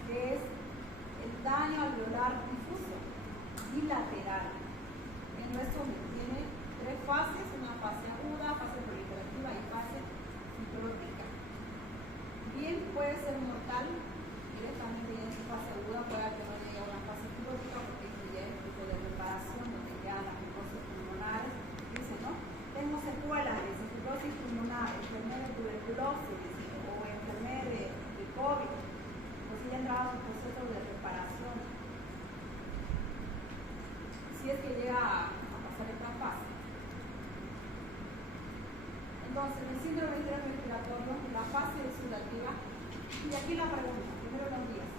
Que es el daño alveolar difuso bilateral. En resumen, tiene tres fases, una fase aguda, fase proliferativa y fase fibrótica. Bien, puede ser mortal directamente en su fase aguda, puede que no llegue a una fase fibrótica porque esto ya es tipo de reparación, donde ya las mucosas pulmonares dicen, ¿no? Tengo secuelas de fibrosis pulmonar, enfermedad de tuberculosis, o en enfermé de COVID, pues ella entraba a su proceso de reparación. Si es que llega a pasar esta fase. Entonces, el síndrome de estrés respiratorio, la fase oxidativa, y aquí la pregunta, primero los días.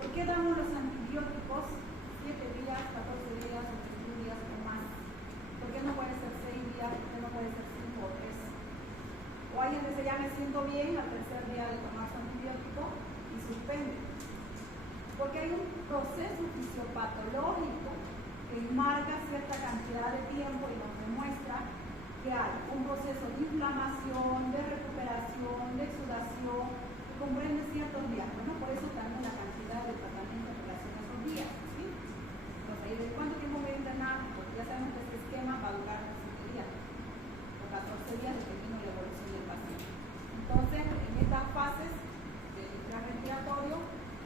¿Por qué damos los antibióticos 7 días, 14 días, 21 días o más? ¿Por qué no puede ser 6 días? ¿Por qué no puede ser 5 o 3? O hay gente que ya me siento bien al tercer día de tomar su antibiótico y suspende. Porque hay un proceso fisiopatológico que marca cierta cantidad de tiempo y nos demuestra que hay un proceso de inflamación, de recuperación, de exudación, que comprende ciertos días. Bueno, por eso también la cantidad de tratamiento en relación a esos días. ¿Sí? Entonces, ¿de cuánto tiempo voy a entrenar? Porque ya sabemos que este esquema va a durar 7 días o 14 días dependiendo de la evolución del paciente. Entonces, en estas fases del estrés respiratorio,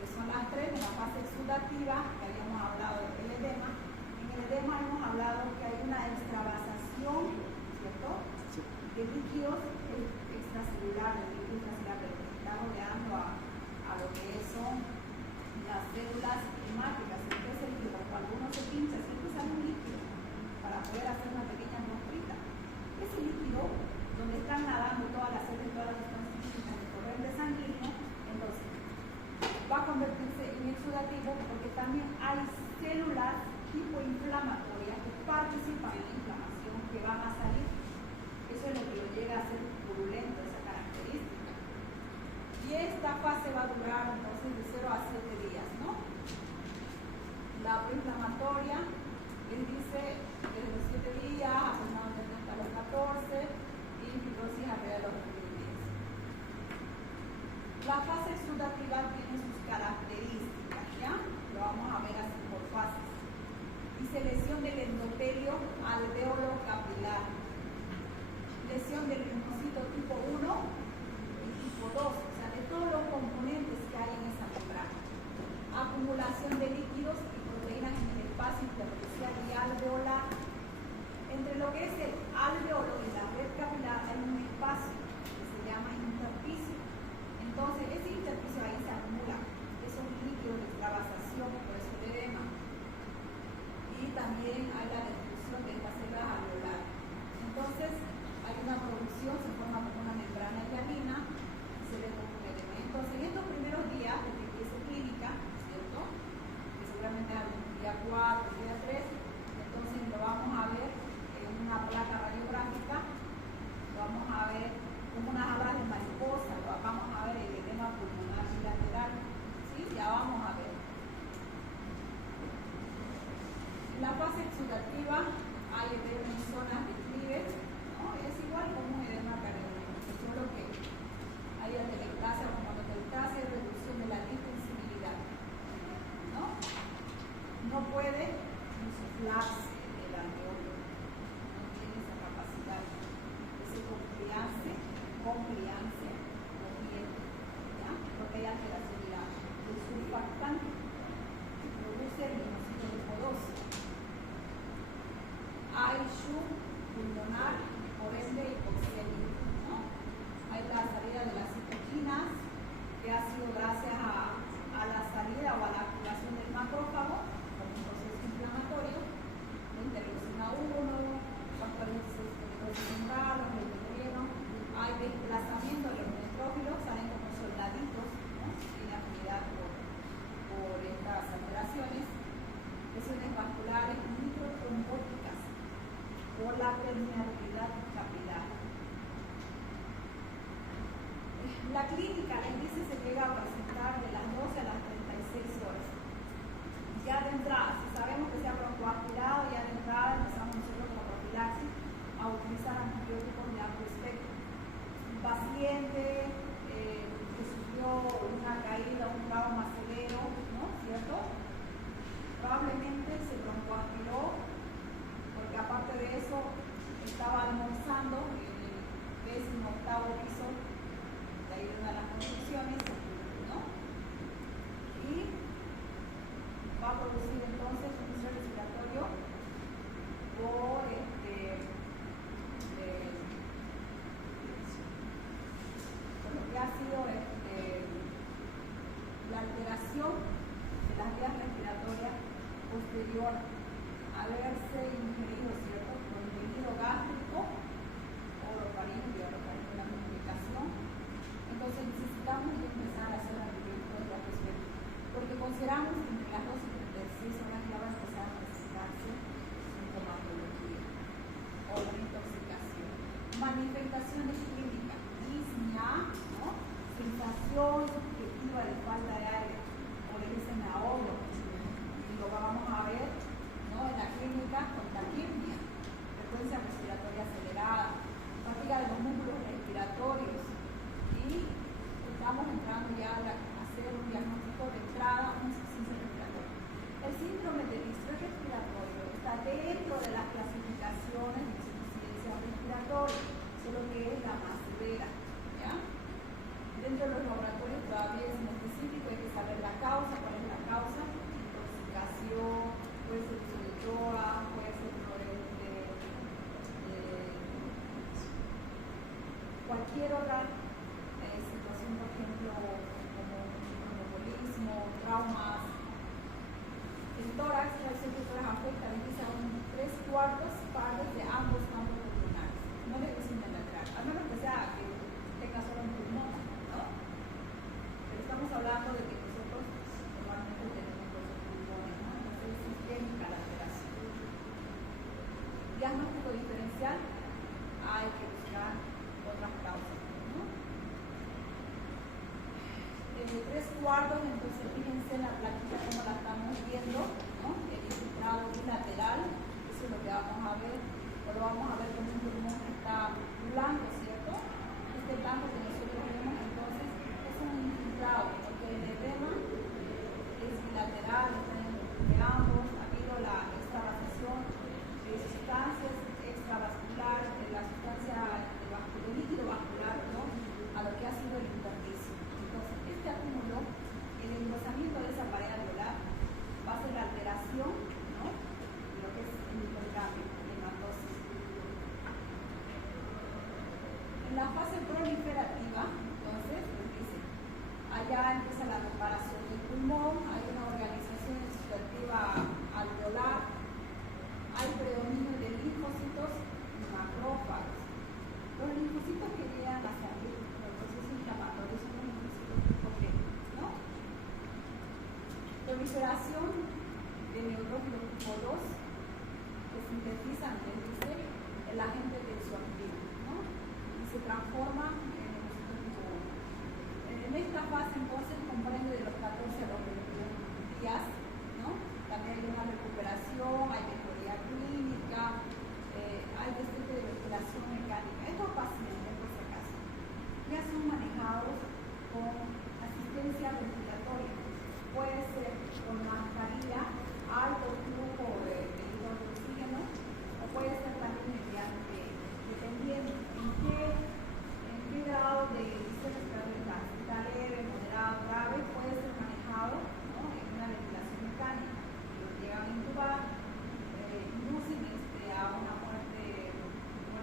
que son las 3, de la fase exudativa, que habíamos hablado del edema, en el edema hemos hablado que hay una extravasación, ¿cierto?, de líquidos extracelulares, que está rodeando a lo que son las células hemáticas. Entonces, el líquido, cuando uno se pincha, siempre sale un líquido para poder hacer una pequeña muestrita. Ese líquido, donde están nadando todas las células, todas las sustancias químicas del torrente sanguíneo, entonces va a convertirse en exudativo porque también hay células tipo inflamatorias que participan en la inflamación que van a salir. Eso es lo que lo llega a ser purulento, esa característica. Y esta fase va a durar entonces de 0 a 7 días, ¿no? La proinflamatoria, él dice desde los 7 días, aproximadamente hasta los 14, y fibrosis arriba de los 21 días. La fase exudativa tiene sus características, ¿ya? Lo vamos a ver así por fases. Dice lesión del endotelio alveolo capilar, lesión del linfocito tipo 1 y tipo 2, o sea, de todos los componentes que hay en esa membrana. Acumulación de líquidos y proteínas en el espacio intersticial y alveolar. Entre lo que es el alveolo y la red capilar hay un espacio que se llama intersticio. Entonces, ese intersticio ahí se acumula esos líquidos de extravasación, por eso el edema. Y también hay la destrucción de estas células alveolares. Entonces, hay una producción, se forma como una membrana hialina y se le como un edema. Entonces, en estos primeros días de limpieza clínica, ¿cierto?, que seguramente es el día 4, día 3, entonces lo vamos a ver en una placa radiográfica, lo vamos a ver como unas alas de mariposa, lo vamos a ver el edema pulmonar bilateral, ¿sí? Ya vamos a ver. En la fase exudativa hay edema en zonas de clívex, ¿no? Es igual como un edema cardíaco, solo que hay atelectasia o monotelectasia y reducción de la distensibilidad, ¿no? No puede insuflarse el alveolo, no tiene esa capacidad. Ese compliance, ¿ya? Porque hay alteración del surfactante que produce el linfocito tipo 2. Hay shock pulmonar, por ende hipoxemia, ¿no? Hay la salida de las citoquinas, que ha sido gracias a la salida o a la activación del macrófago, como un proceso inflamatorio, la interleucina 1, factores de esclerosis central, los neutrogenos, hay desplazamiento de los neutrófilos, salen como soldaditos, ¿no? Tienen afinidad por estas alteraciones, lesiones vasculares microtrombóticas, por la permeabilidad capilar. La clínica, el índice se llega a presentar de las 12 a las 36 horas. Ya de entrada, si sabemos que se ha broncoaspirado, ya de entrada empezamos nosotros con la profilaxis a utilizar antibióticos de amplio espectro. Un paciente que sufrió una caída, un trauma severo, ¿no? ¿Cierto? Probablemente se broncoaspiró, porque aparte de eso estaba almorzando en el 18º piso de ahí de una de las construcciones, ¿no? Y va a producir entonces un estrés respiratorio por lo que ha sido Manifestaciones clínicas, disnea, ¿no? Sensación subjetiva de falta de aire, o le dicen ahogo, y lo vamos a ver, ¿no? En la clínica con taquipnia, frecuencia respiratoria acelerada, fatiga de los músculos respiratorios, y estamos entrando ya a hacer un diagnóstico de entrada, una insuficiencia respiratoria. El síndrome de distrés respiratorio está dentro de las clasificaciones de insuficiencia respiratoria, solo que es la más severa, ¿ya? Dentro de los laboratorios todavía es inespecífico, hay que saber la causa, cuál es la causa, intoxicación, puede ser uso de droga, puede ser cualquier otra situación, por ejemplo, como alcoholismo, traumas. El tórax, la reacción de tórax afecta a un 3/4 partes de ambos campos pulmonares, no de cocina lateral, a menos que sea que tenga solo un pulmón, ¿no? Pero estamos hablando de que nosotros normalmente tenemos dos pulmones, ¿no? Entonces es sistémica la alteración. Diagnóstico diferencial, hay que buscar otras causas, ¿no? 3/4, entonces fíjense en la plaquita como la estamos viendo, ¿no? El infiltrado bilateral, eso es lo que vamos a ver, o lo vamos a ver con un pulmón que está blanco, ¿cierto? Este blanco que nosotros vemos entonces es un infiltrado, porque el edema es bilateral, está entre ambos, ha habido la extravasación de sustancias extravasculares, de la sustancia de líquido vascular, ¿no? A lo que ha sido el intersticio. Entonces, este acúmulo, el engrosamiento de esa pared alveolar va a ser la alteración, ¿no? De lo que es el intercambio, la hematosis. En la fase proliferativa, entonces, dice, allá empieza la reparación del pulmón, hay una organización exudativa alveolar, hay predominio de linfocitos y macrófagos. Los linfocitos que llegan a salir, los procesos inflamatorios son los linfocitos potentes, ¿no? Proliferación de neutrófilos tipo 2 que sintetizan, dice, el agente tensioactivo, ¿no? Y se transforma en linfocitos tipo 1. En esta fase, entonces, comprende de los 14 a los 21 días, ¿no? También hay una recuperación, hay mejoría clínica, hay desfile de ventilación mecánica. Estos pacientes, por si acaso, ya son manejados con asistencia ventilatoria. Puede ser con mascarilla, alto flujo de oxígeno, o puede ser también mediante, dependiendo en qué grado de distrés respiratorio está leve, moderado, grave, puede ser manejado, ¿no? En una ventilación mecánica. Los llegan a intubar, inducen a una muerte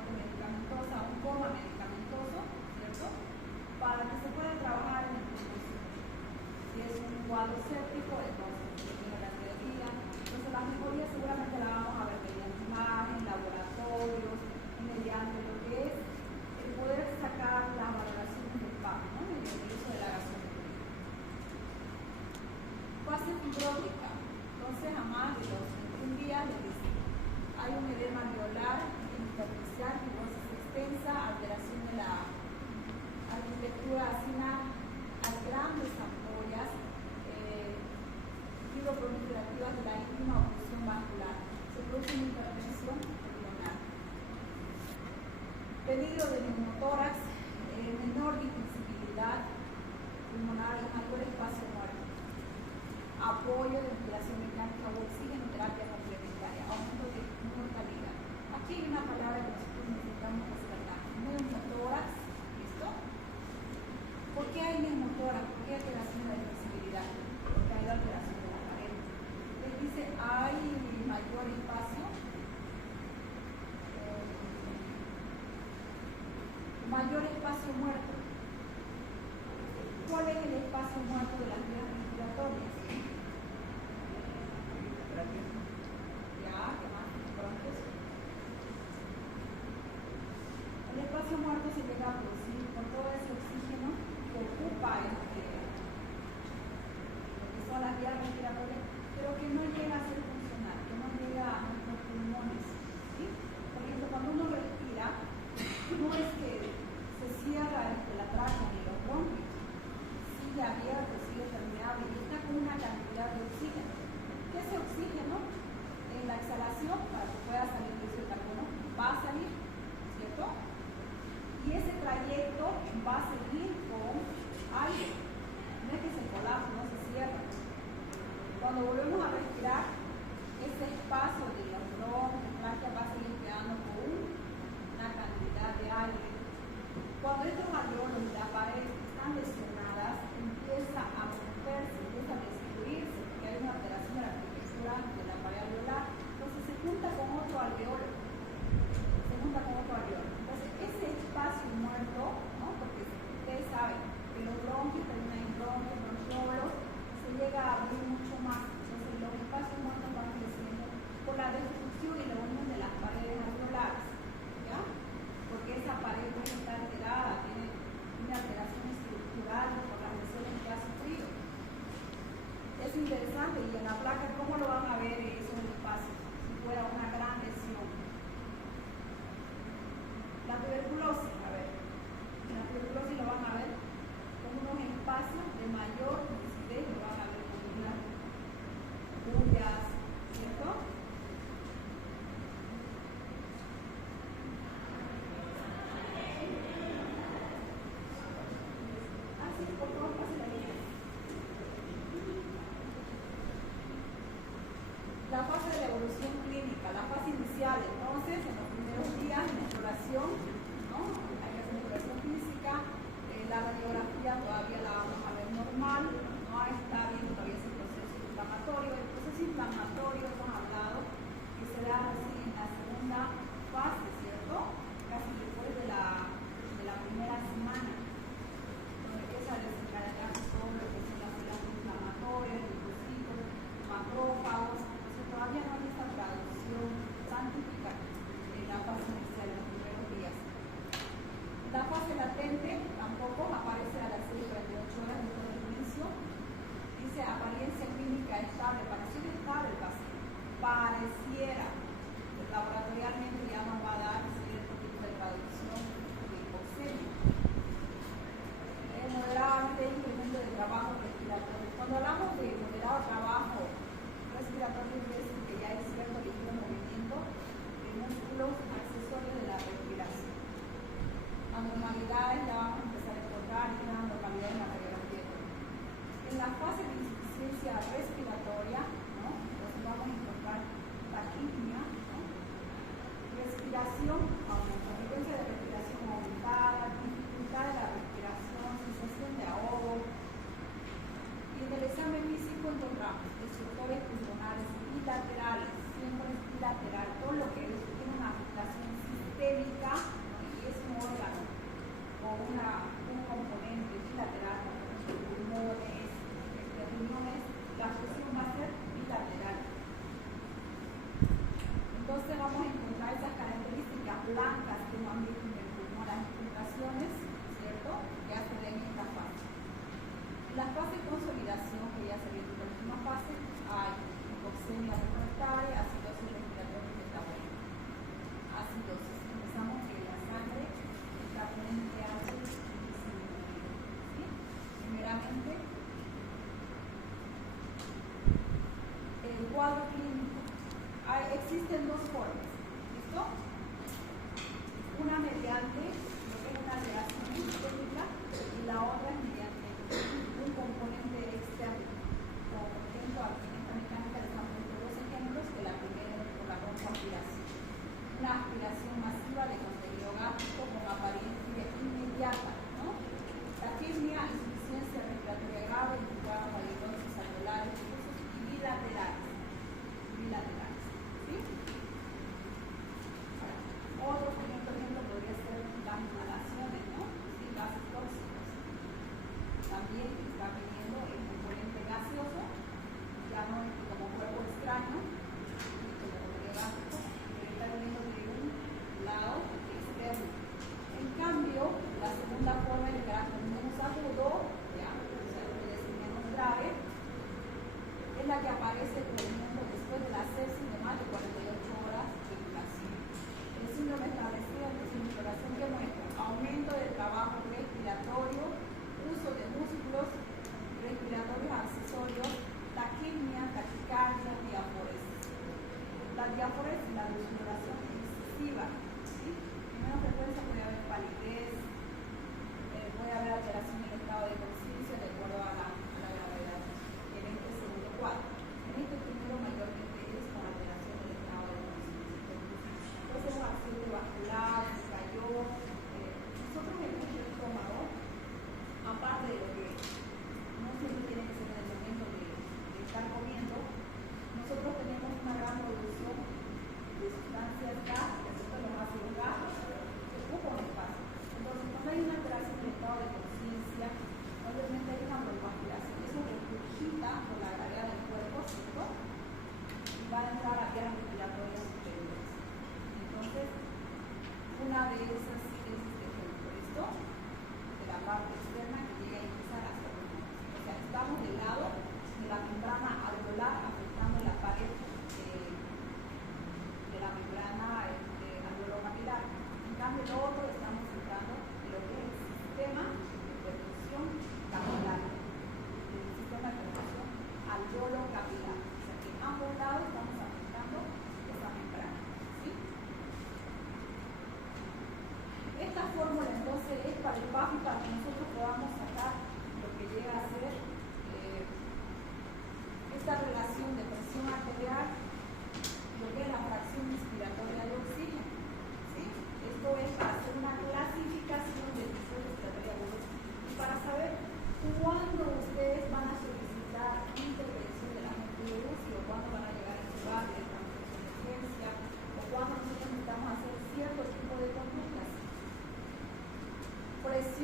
medicamentosa, a un coma medicamentoso, ¿cierto? Para que se pueda trabajar en el pulmón. Si es un cuadro séptico, entonces tiene la teoría. Entonces la mejoría seguramente la vamos a ver mediante imagen, laboratorios, mediante lo que es el poder sacar las valoraciones del PAP, ¿no? Mediante el uso de la gasometría. Fase fibrótica. Entonces a más de los 21 días le dice, hay un edema alveolar, intersticial, fibrosis extensa, alteración de la arquitectura acinal, hay grandes ampollas, fibroproliferativas de la íntima oclusión vascular. Se produce una hipertensión pulmonar. Peligro de neumotórax, menor distensibilidad pulmonar y mayor espacio muerto. Apoyo de ventilación mecánica o oxigenoterapia complementaria, aumento de mortalidad. Aquí hay una palabra que nosotros necesitamos rescatar. Neumotórax, ¿listo? ¿Por qué hay neumotórax? ¿Por qué hay alteración de la flexibilidad? Porque hay alteración de la pared. Les dice, hay mayor espacio, muerto. ¿Cuál es el espacio muerto de las vías respiratorias? Ya, ¿qué más? Bronquios. El espacio muerto se llega a producir por todo ese oxígeno que ocupa lo que son las vías respiratorias, pero que no llega a ser funcional, que no llega a nuestros pulmones, ¿sí? Por ejemplo, cuando uno respira, no no es que se cierra entre la tráquea ni los bronquios, sigue abierto, sigue permeable y está con una cantidad de oxígeno. ¿Qué es oxígeno? En la exhalación, para que pueda salir el dióxido de carbono, va a salir, ¿cierto? Y ese trayecto va a seguir con aire. No es que se colapse, no se cierra. Cuando volvemos a respirar, ese espacio de los bronquios, tráquea, va a seguir quedando con una cantidad de aire. Cuando estos alveolos y la pared están lesionadas, empieza a romperse, empieza a destruirse, porque hay una alteración de la arquitectura de la pared alveolar. Entonces se junta con otro alveolo. Entonces ese espacio muerto, ¿no? Porque ustedes saben que los bronquios terminan en bronquios, bronquiolos, se llega a abrir mucho más. Entonces los espacios muertos van creciendo por la destrucción y la unión de las paredes alveolares, ¿ya? Porque esa pared no está alterada, tiene una alteración estructural por las lesiones que ha sufrido. Es interesante, y en la placa, ¿cómo lo van a ver esos espacios? Si fuera una gran lesión. La tuberculosis, a ver, en la tuberculosis lo van a ver con unos espacios de mayor nitidez, lo van a ver con unas bullas, ¿cierto? Así, por favor, pase la línea. La fase de la evolución clínica, la fase inicial, entonces, en los primeros días de exploración, ¿no? Hay que hacer exploración física, la radiografía todavía la vamos a ver normal, no está bien todavía ese proceso inflamatorio. El proceso inflamatorio hemos hablado que se da así en la segunda fase, ¿cierto? Casi después de la primera semana, donde empieza a desencadenarse todo lo que son las células inflamatorias, linfocitos, macrófagos. Todavía no hay esta traducción científica en la fase inicial, en los primeros días. La fase latente tampoco aparece a las 6:48 horas después del inicio. Dice apariencia clínica estable, pareciera estable el paciente. Pareciera, laboratorialmente ya nos va a dar cierto tipo de traducción de hipoxemia. Moderadamente hay incremento de trabajo respiratorio. Cuando hablamos de moderado trabajo respiratorio, es decir que ya hay cierto ligero movimiento de músculos accesorios de la respiración. Anormalidades ya vamos a empezar a encontrar y una anormalidad en la radiografía. En la fase de insuficiencia respiratoria, ¿no? Entonces vamos a encontrar taquipnea, ¿no? Respiración aumenta, frecuencia de respiración aumentada, dificultad de la respiración, sensación de ahogo. Y en el examen físico encontramos destructores pulmonares bilaterales, siempre es bilateral, todo lo que tiene una afectación sistémica, ¿no? Y es un órgano o un componente bilateral, como los pulmones, riñones, la afección va a ser bilateral. Entonces vamos a encontrar esas características blancas que no han visto en el pulmón, las infiltraciones, ¿cierto? Que hacen en esta fase. La fase de consolidación, que ya se vio en la última fase, hay hipoxemia refractaria, acidosis respiratoria que está buena. Acidosis, empezamos que la sangre está poniendo pH disminuido, ¿sí? Primeramente, el cuadro clínico. Existen dos formas, ¿listo? Una mediante lo que es una alteración sistémica y la otra es mediante un componente externo. Como por ejemplo, aquí en esta mecánica les han puesto dos ejemplos, que la primera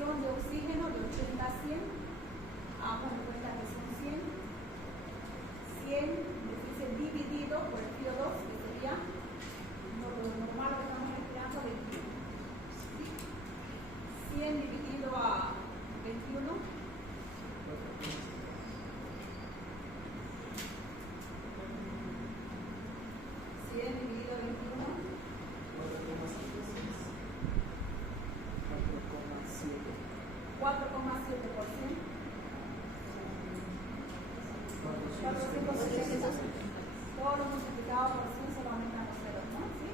presión de oxígeno de 80 a 100. Bueno, cuenta que son 100. 100 dice, dividido por el FiO2, que sería lo normal que estamos respirando, 21. 100 dividido a 21. 100 dividido a 21. 4,7%. 470. Todo lo multiplicado por 100 solamente a los ceros, ¿no? ¿Sí?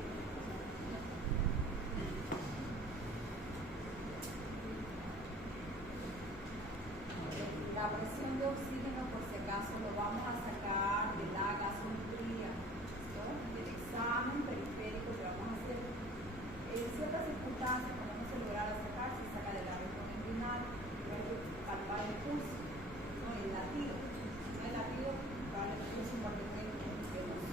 La presión de oxígeno, por si acaso, lo vamos a sacar de la gasometría, ¿no? Del examen periférico que vamos a hacer. En ciertas circunstancias, cuando no se lograra sacar, se saca de la región inguinal, y hay que palpar el pulso, ¿no? El latido. El latido, probablemente es un papel de luz.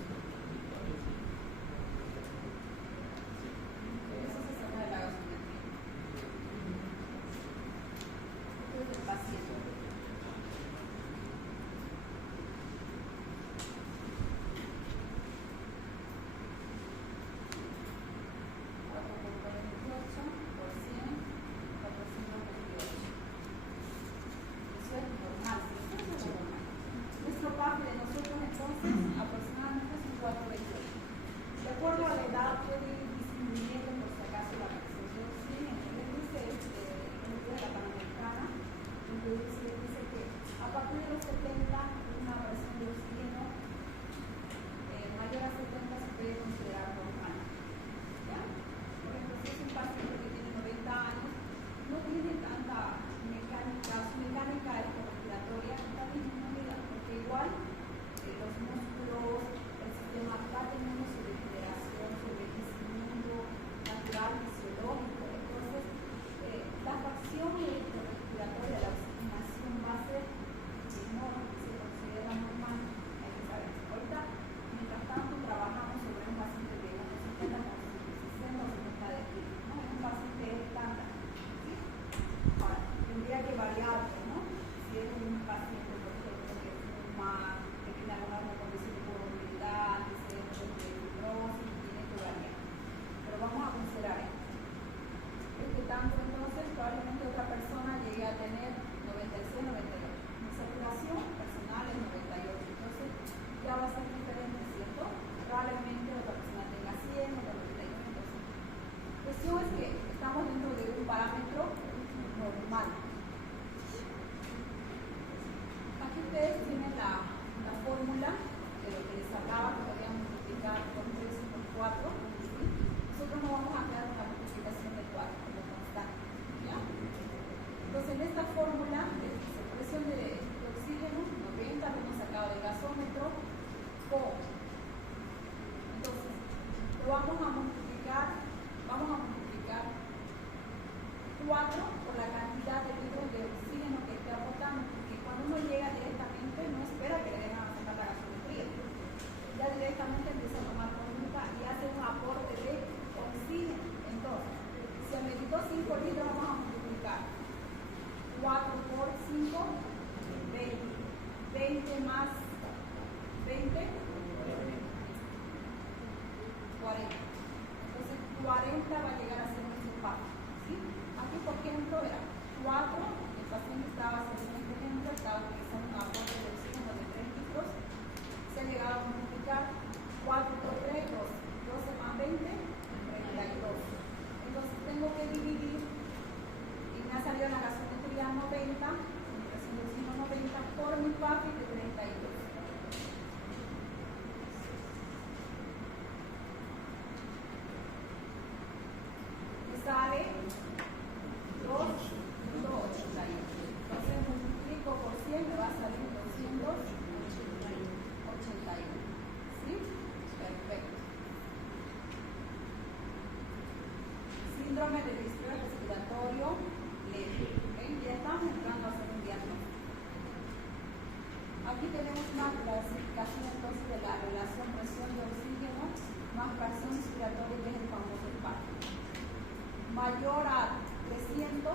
Eso se saca de la gasometría. Esto es el paciente. Sale 2,81. Entonces multiplico por 100, me va a salir 281. ¿Sí? Perfecto. Síndrome del distrito respiratorio leve. ¿Okay? Ya estamos entrando a hacer un diagnóstico. Aquí tenemos una clasificación entonces de la relación presión de oxígeno más fracción respiratoria, que es el famoso PAR. Mayor a 300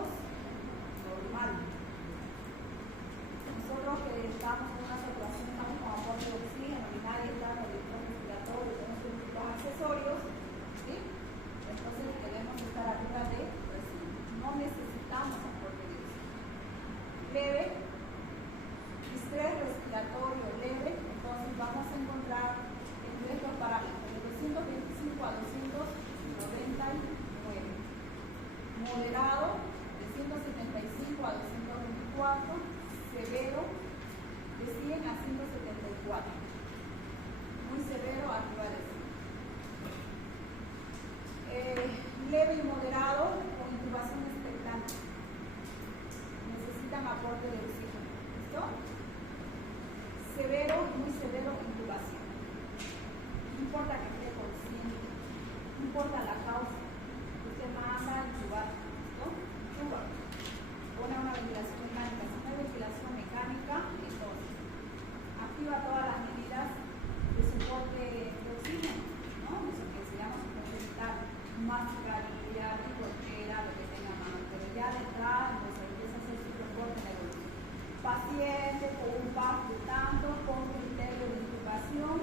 moderado de 175 a 224, severo de 100 a 174. Muy severo arriba de 100. Leve y moderado con intubación expectante. Necesitan aporte de oxígeno. ¿Listo? Severo, muy severo, intubación. No importa que esté consciente, no importa la causa. Usted manda a intubar. ¿Listo? Pone una ventilación mecánica. Si no hay ventilación mecánica, entonces activa todas las medidas de soporte de oxígeno, ¿no? Eso que se llama soporte vital, mascarilla, gotera, lo que tenga a mano. Pero ya de entrada, entonces empieza a hacer su soporte neurológico. Paciente con un PAF flotando, con criterio de intubación.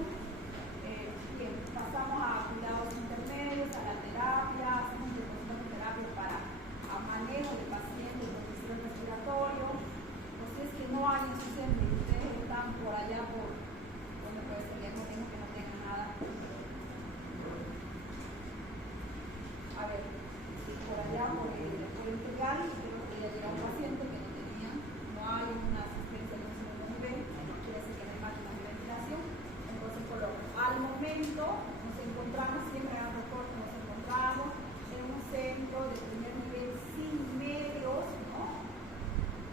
Bien, pasamos a cuidados intermedios, a la terapia, hacemos de terapia para manejo de pacientes con presión respiratorio. Pues es que no hay insuficiencia, ustedes están por allá por donde puede ser lejos, que no tengan nada. A ver, por allá por el Integral, creo que ya llega un paciente que no tenía, no hay una asistencia en un segundo nivel, quiere decir que no hay máquinas de ventilación. Entonces, al momento nos encontramos, siempre en el reporte nos encontramos en un centro de primer nivel sin medios, ¿no?,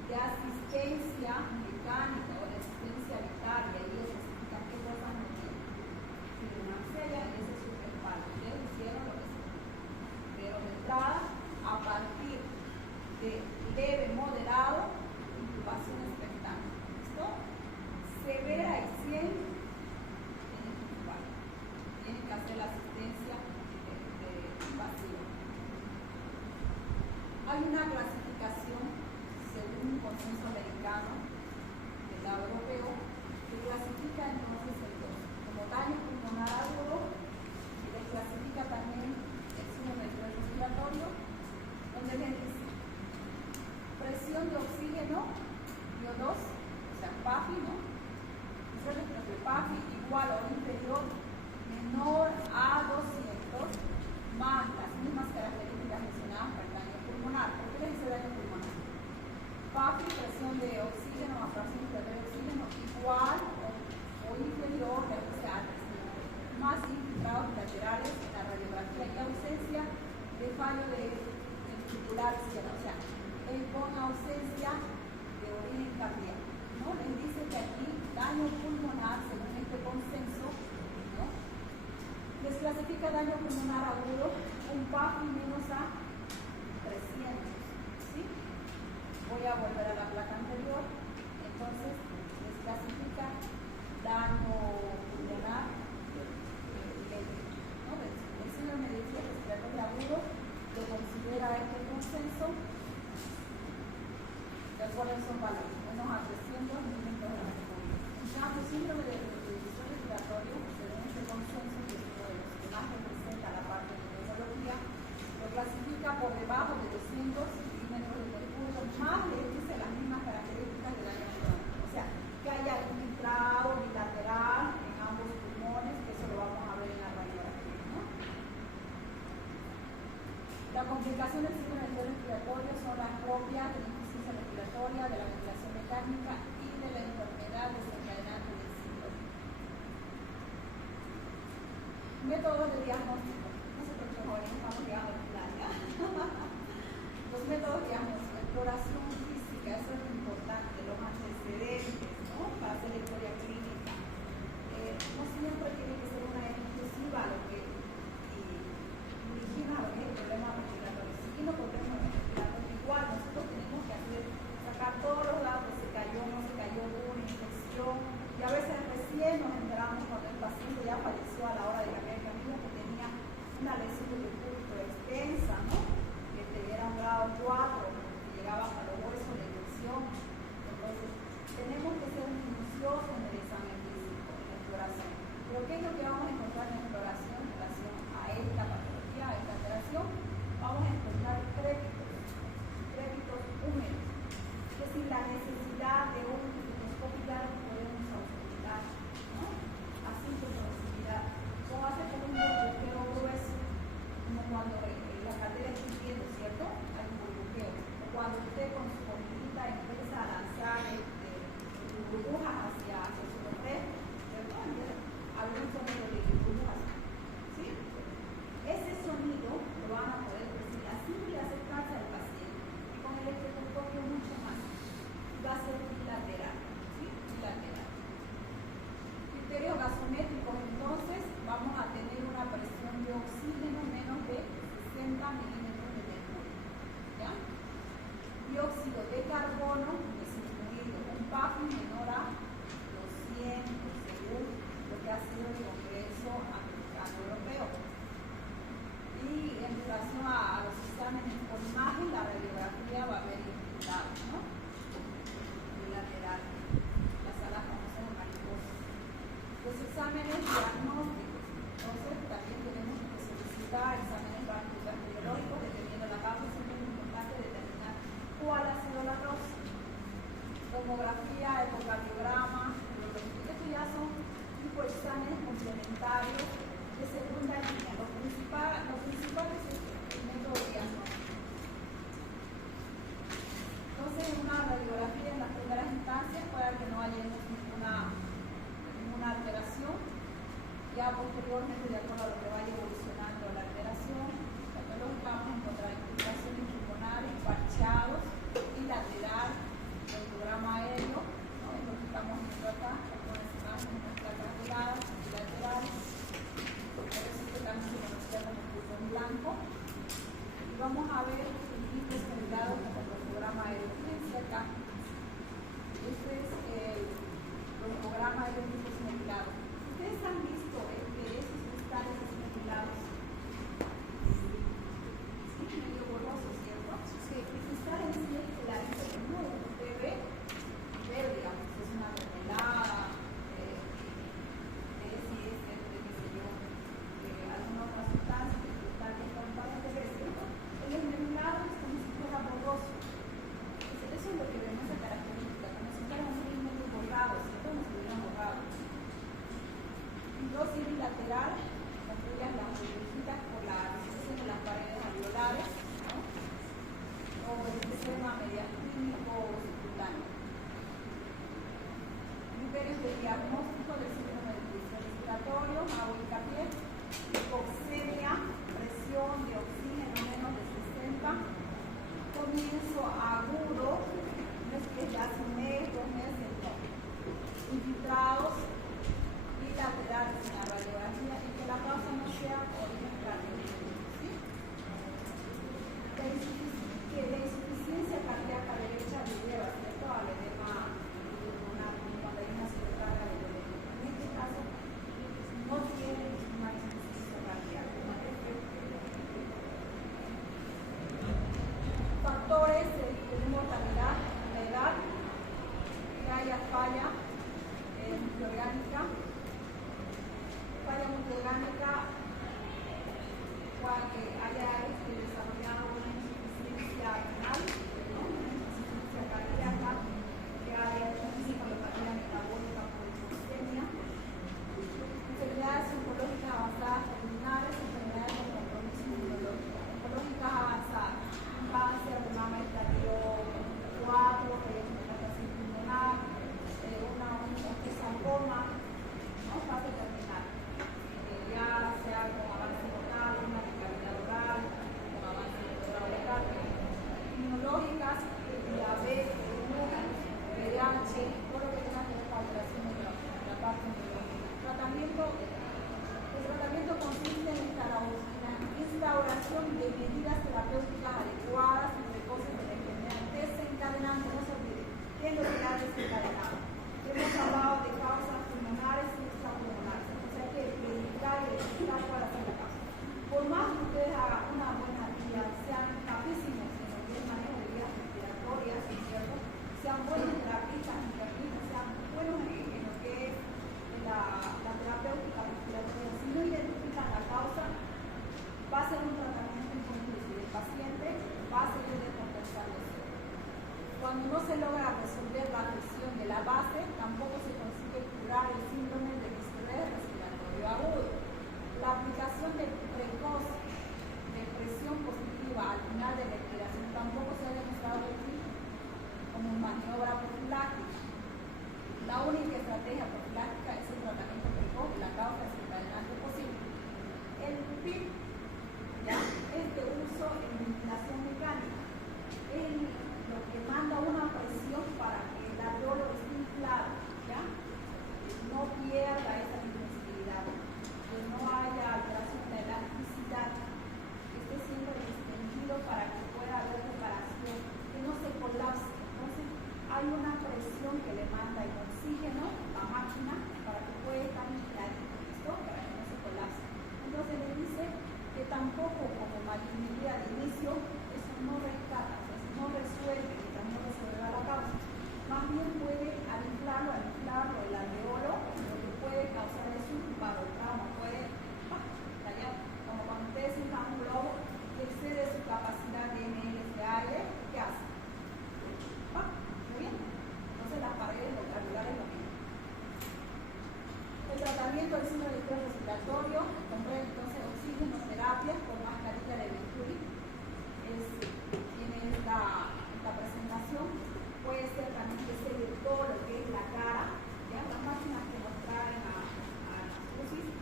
de asistencia mecánica o de asistencia vital, y ahí les explican qué cosas no tienen. Si una auxilia, ese es su respaldo. Ustedes hicieron lo que se pudo. Pero de entrada, a partir de leve, moderado, intubación expectante. ¿Listo? Severa y 100, tienen que intubar. Tienen que hacer la asistencia de invasiva. Hay una clasificación según un consenso americano del lado europeo que clasifica entonces el dos como daño pulmonar agudo, y le clasifica también el síndrome del respiratorio, donde le dice presión de oxígeno PO2, o sea, PAFI, ¿no? PAFI igual o inferior menor a 200 más las mismas características mencionadas para el daño pulmonar. ¿Por qué le dice daño pulmonar? PAFI, presión de oxígeno más fracción de oxígeno igual o inferior a lo que sea más infiltrados laterales en la radiografía y ausencia de fallo de ventricular izquierda, o sea, con ausencia de origen cardíaco, ¿no? Les dice que aquí daño pulmonar, según este consenso, ¿no?, les clasifica daño pulmonar agudo un PAFI menos a 300, ¿sí? Voy a volver a la placa anterior. Entonces, les clasifica daño pulmonar leve, ¿no? El síndrome de distrés respiratorio agudo lo considera este consenso. Recuerden, son valores menos a 300 milímetros de mercurio. En cambio, el síndrome de distrés respiratorio, según este consenso, que es uno de los que más representa la parte de neurología, lo clasifica por debajo de 200 milímetros de mercurio, más le dice las mismas características del daño pulmonar. O sea, que haya infiltrado bilateral en ambos pulmones, que eso lo vamos a ver en la radiografía, ¿no? La complicación del síndrome respiratorio son las propias de la insuficiencia respiratoria, de la ventilación mecánica y de la enfermedad desencadenante del síndrome. Métodos de diagnóstico. Nosotros jóvenes estamos llegando a la ya. Los métodos de diagnóstico, exploración física, eso es lo importante, los antecedentes, ¿no?, para hacer la historia clínica. No siempre tiene que ser una exclusiva lo que origina lo que es el problema respiratorio. Seguimos con el problema respiratorio igual, nosotros tenemos que sacar todos los datos, se cayó, no se cayó, hubo una infección, y a veces recién nos enteramos cuando el paciente ya falleció a la hora de cambiar el camino que tenía una lesión del público externo. posteriormente, de acuerdo a lo que vaya evolucionando la alteración patológica, vamos a encontrar infiltraciones pulmonares, parchados y lateral del programa aéreo, ¿no? Es lo que estamos viendo acá, algunas imágenes, unas placas veladas y laterales. Por eso es que también se conocía como punto en blanco. Y vamos a ver el límite generado con el programa aéreo. Fíjense acá. Este es el programa aéreo de tipos mezclados. Ustedes han visto que esos cristales mezclados, sí, medio borroso, ¿cierto? Sí, el cristal en sí es clarito, como usted ve, digamos, es una mermelada, si es qué sé yo, alguna otra sustancia, el cristal que está transparente, ¿cierto? El mermelado es como si fuera borroso. Eso es lo que vemos esa característica, como si fuera un medio borrado, ¿cierto? Como si estuviera borrado. Y dos, lateral, las huellas las identificas por la disposición de las paredes alveolares, ¿no? O el sistema mediastínico o subcutáneo. Criterios de diagnóstico del síndrome de disfunción respiratorio, hago hincapié, hipoxemia, presión de oxígeno menos de 60, comienzo agudo, no es que ya hace un mes, 2 meses, no. Infiltrados y laterales en la radiografía y que la causa no sea origen cardíaco. ¿Sí? La insuficiencia cardíaca derecha lleva, ¿cierto?, al edema pulmonar cuando hay una sobrecarga de edema. En este caso, no tiene una insuficiencia cardíaca. Factores de mortalidad, la edad, que haya falla multiorgánica, que haya desarrollado una insuficiencia renal, ¿no? Una insuficiencia cardíaca, que haya encefalopatía metabólica por hipoxemia, enfermedades oncológicas avanzadas terminales, enfermedades con compromiso inmunológico, oncológicas avanzadas, cáncer de mama estadio 4, metástasis pulmonar, un sarcoma, ¿no? Fase terminal, ya sea con avance renal, una vitalidad oral, con avance oral, inmunológicas, diabetes, VIH, todo lo que tenga que ver con alteración de la parte inmunológica. El tratamiento consiste en la instauración de medidas terapéuticas adecuadas y precoces de la enfermedad desencadenante. No se olvide, ¿qué es lo que ha desencadenado? Hemos hablado de causas pulmonares y extrapulmonares, o sea que verificar y identificar cuál es la causa. Por más que ustedes hagan una buena actividad, sean capísimos en lo que es manejo de vías respiratorias, ¿cierto?, sean buenos terapistas, internistas, sean buenos en lo que es la terapéutica respiratoria, si no identifican la causa, va a ser un tratamiento inconcluso y el paciente va a seguir descompensándose. Cuando no se logra resolver la afección de la base, tampoco se consigue curar el síndrome de distrés respiratorio agudo. La aplicación de precoz de presión positiva al final de la expiración tampoco se ha demostrado útil como maniobra profiláctica. La única estrategia profiláctica es el tratamiento precoz de la causa desencadenante posible. El PIP, ¿ya?, es de uso en ventilación mecánica. Es lo que manda una presión para que el alveolo esté inflado, ¿ya?, no pierda esa flexibilidad, que no haya alteración de elasticidad, que esté siempre distendido para que pueda haber reparación, que no se colapse. Entonces, hay una presión que le manda el oxígeno, la máquina, para que pueda estar infladito, ¿listo?, para que no se colapse. Entonces le dice que tampoco como maquinaria de inicio, eso no rescata, o sea, no resuelve, que también resolverá la causa. Más bien puede al inflarlo el alveolo, lo que puede causar es un barotrauma, puede tallar, como cuando ustedes inflan un globo y excede su capacidad de ml de aire, ¿qué hace? Muy bien. Entonces las paredes alveolares lo mismo. El tratamiento del síndrome de distrés respiratorio comprende entonces oxigenoterapia con mascarilla de Venturi. Tiene esta presentación. Puede ser también que se de todo lo que es la cara, ¿ya? Las máquinas que nos traen a las UCI,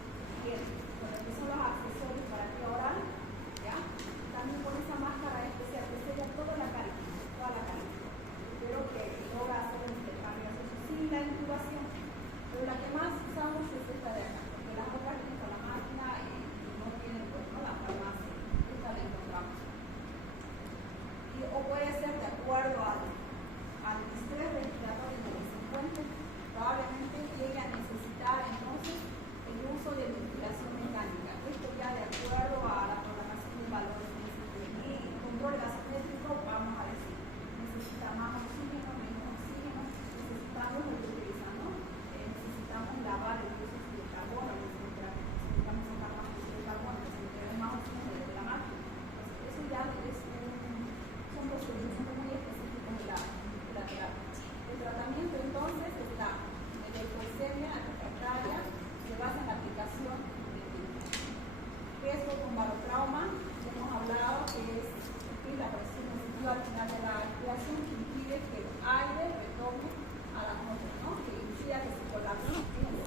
al final de la respiración que impide que el aire retorne a la atmósfera, ¿no? Que impida que se colapse. Fíjense,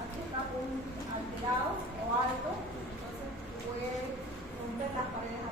aquí está un alterado o alto, entonces puede romper las paredes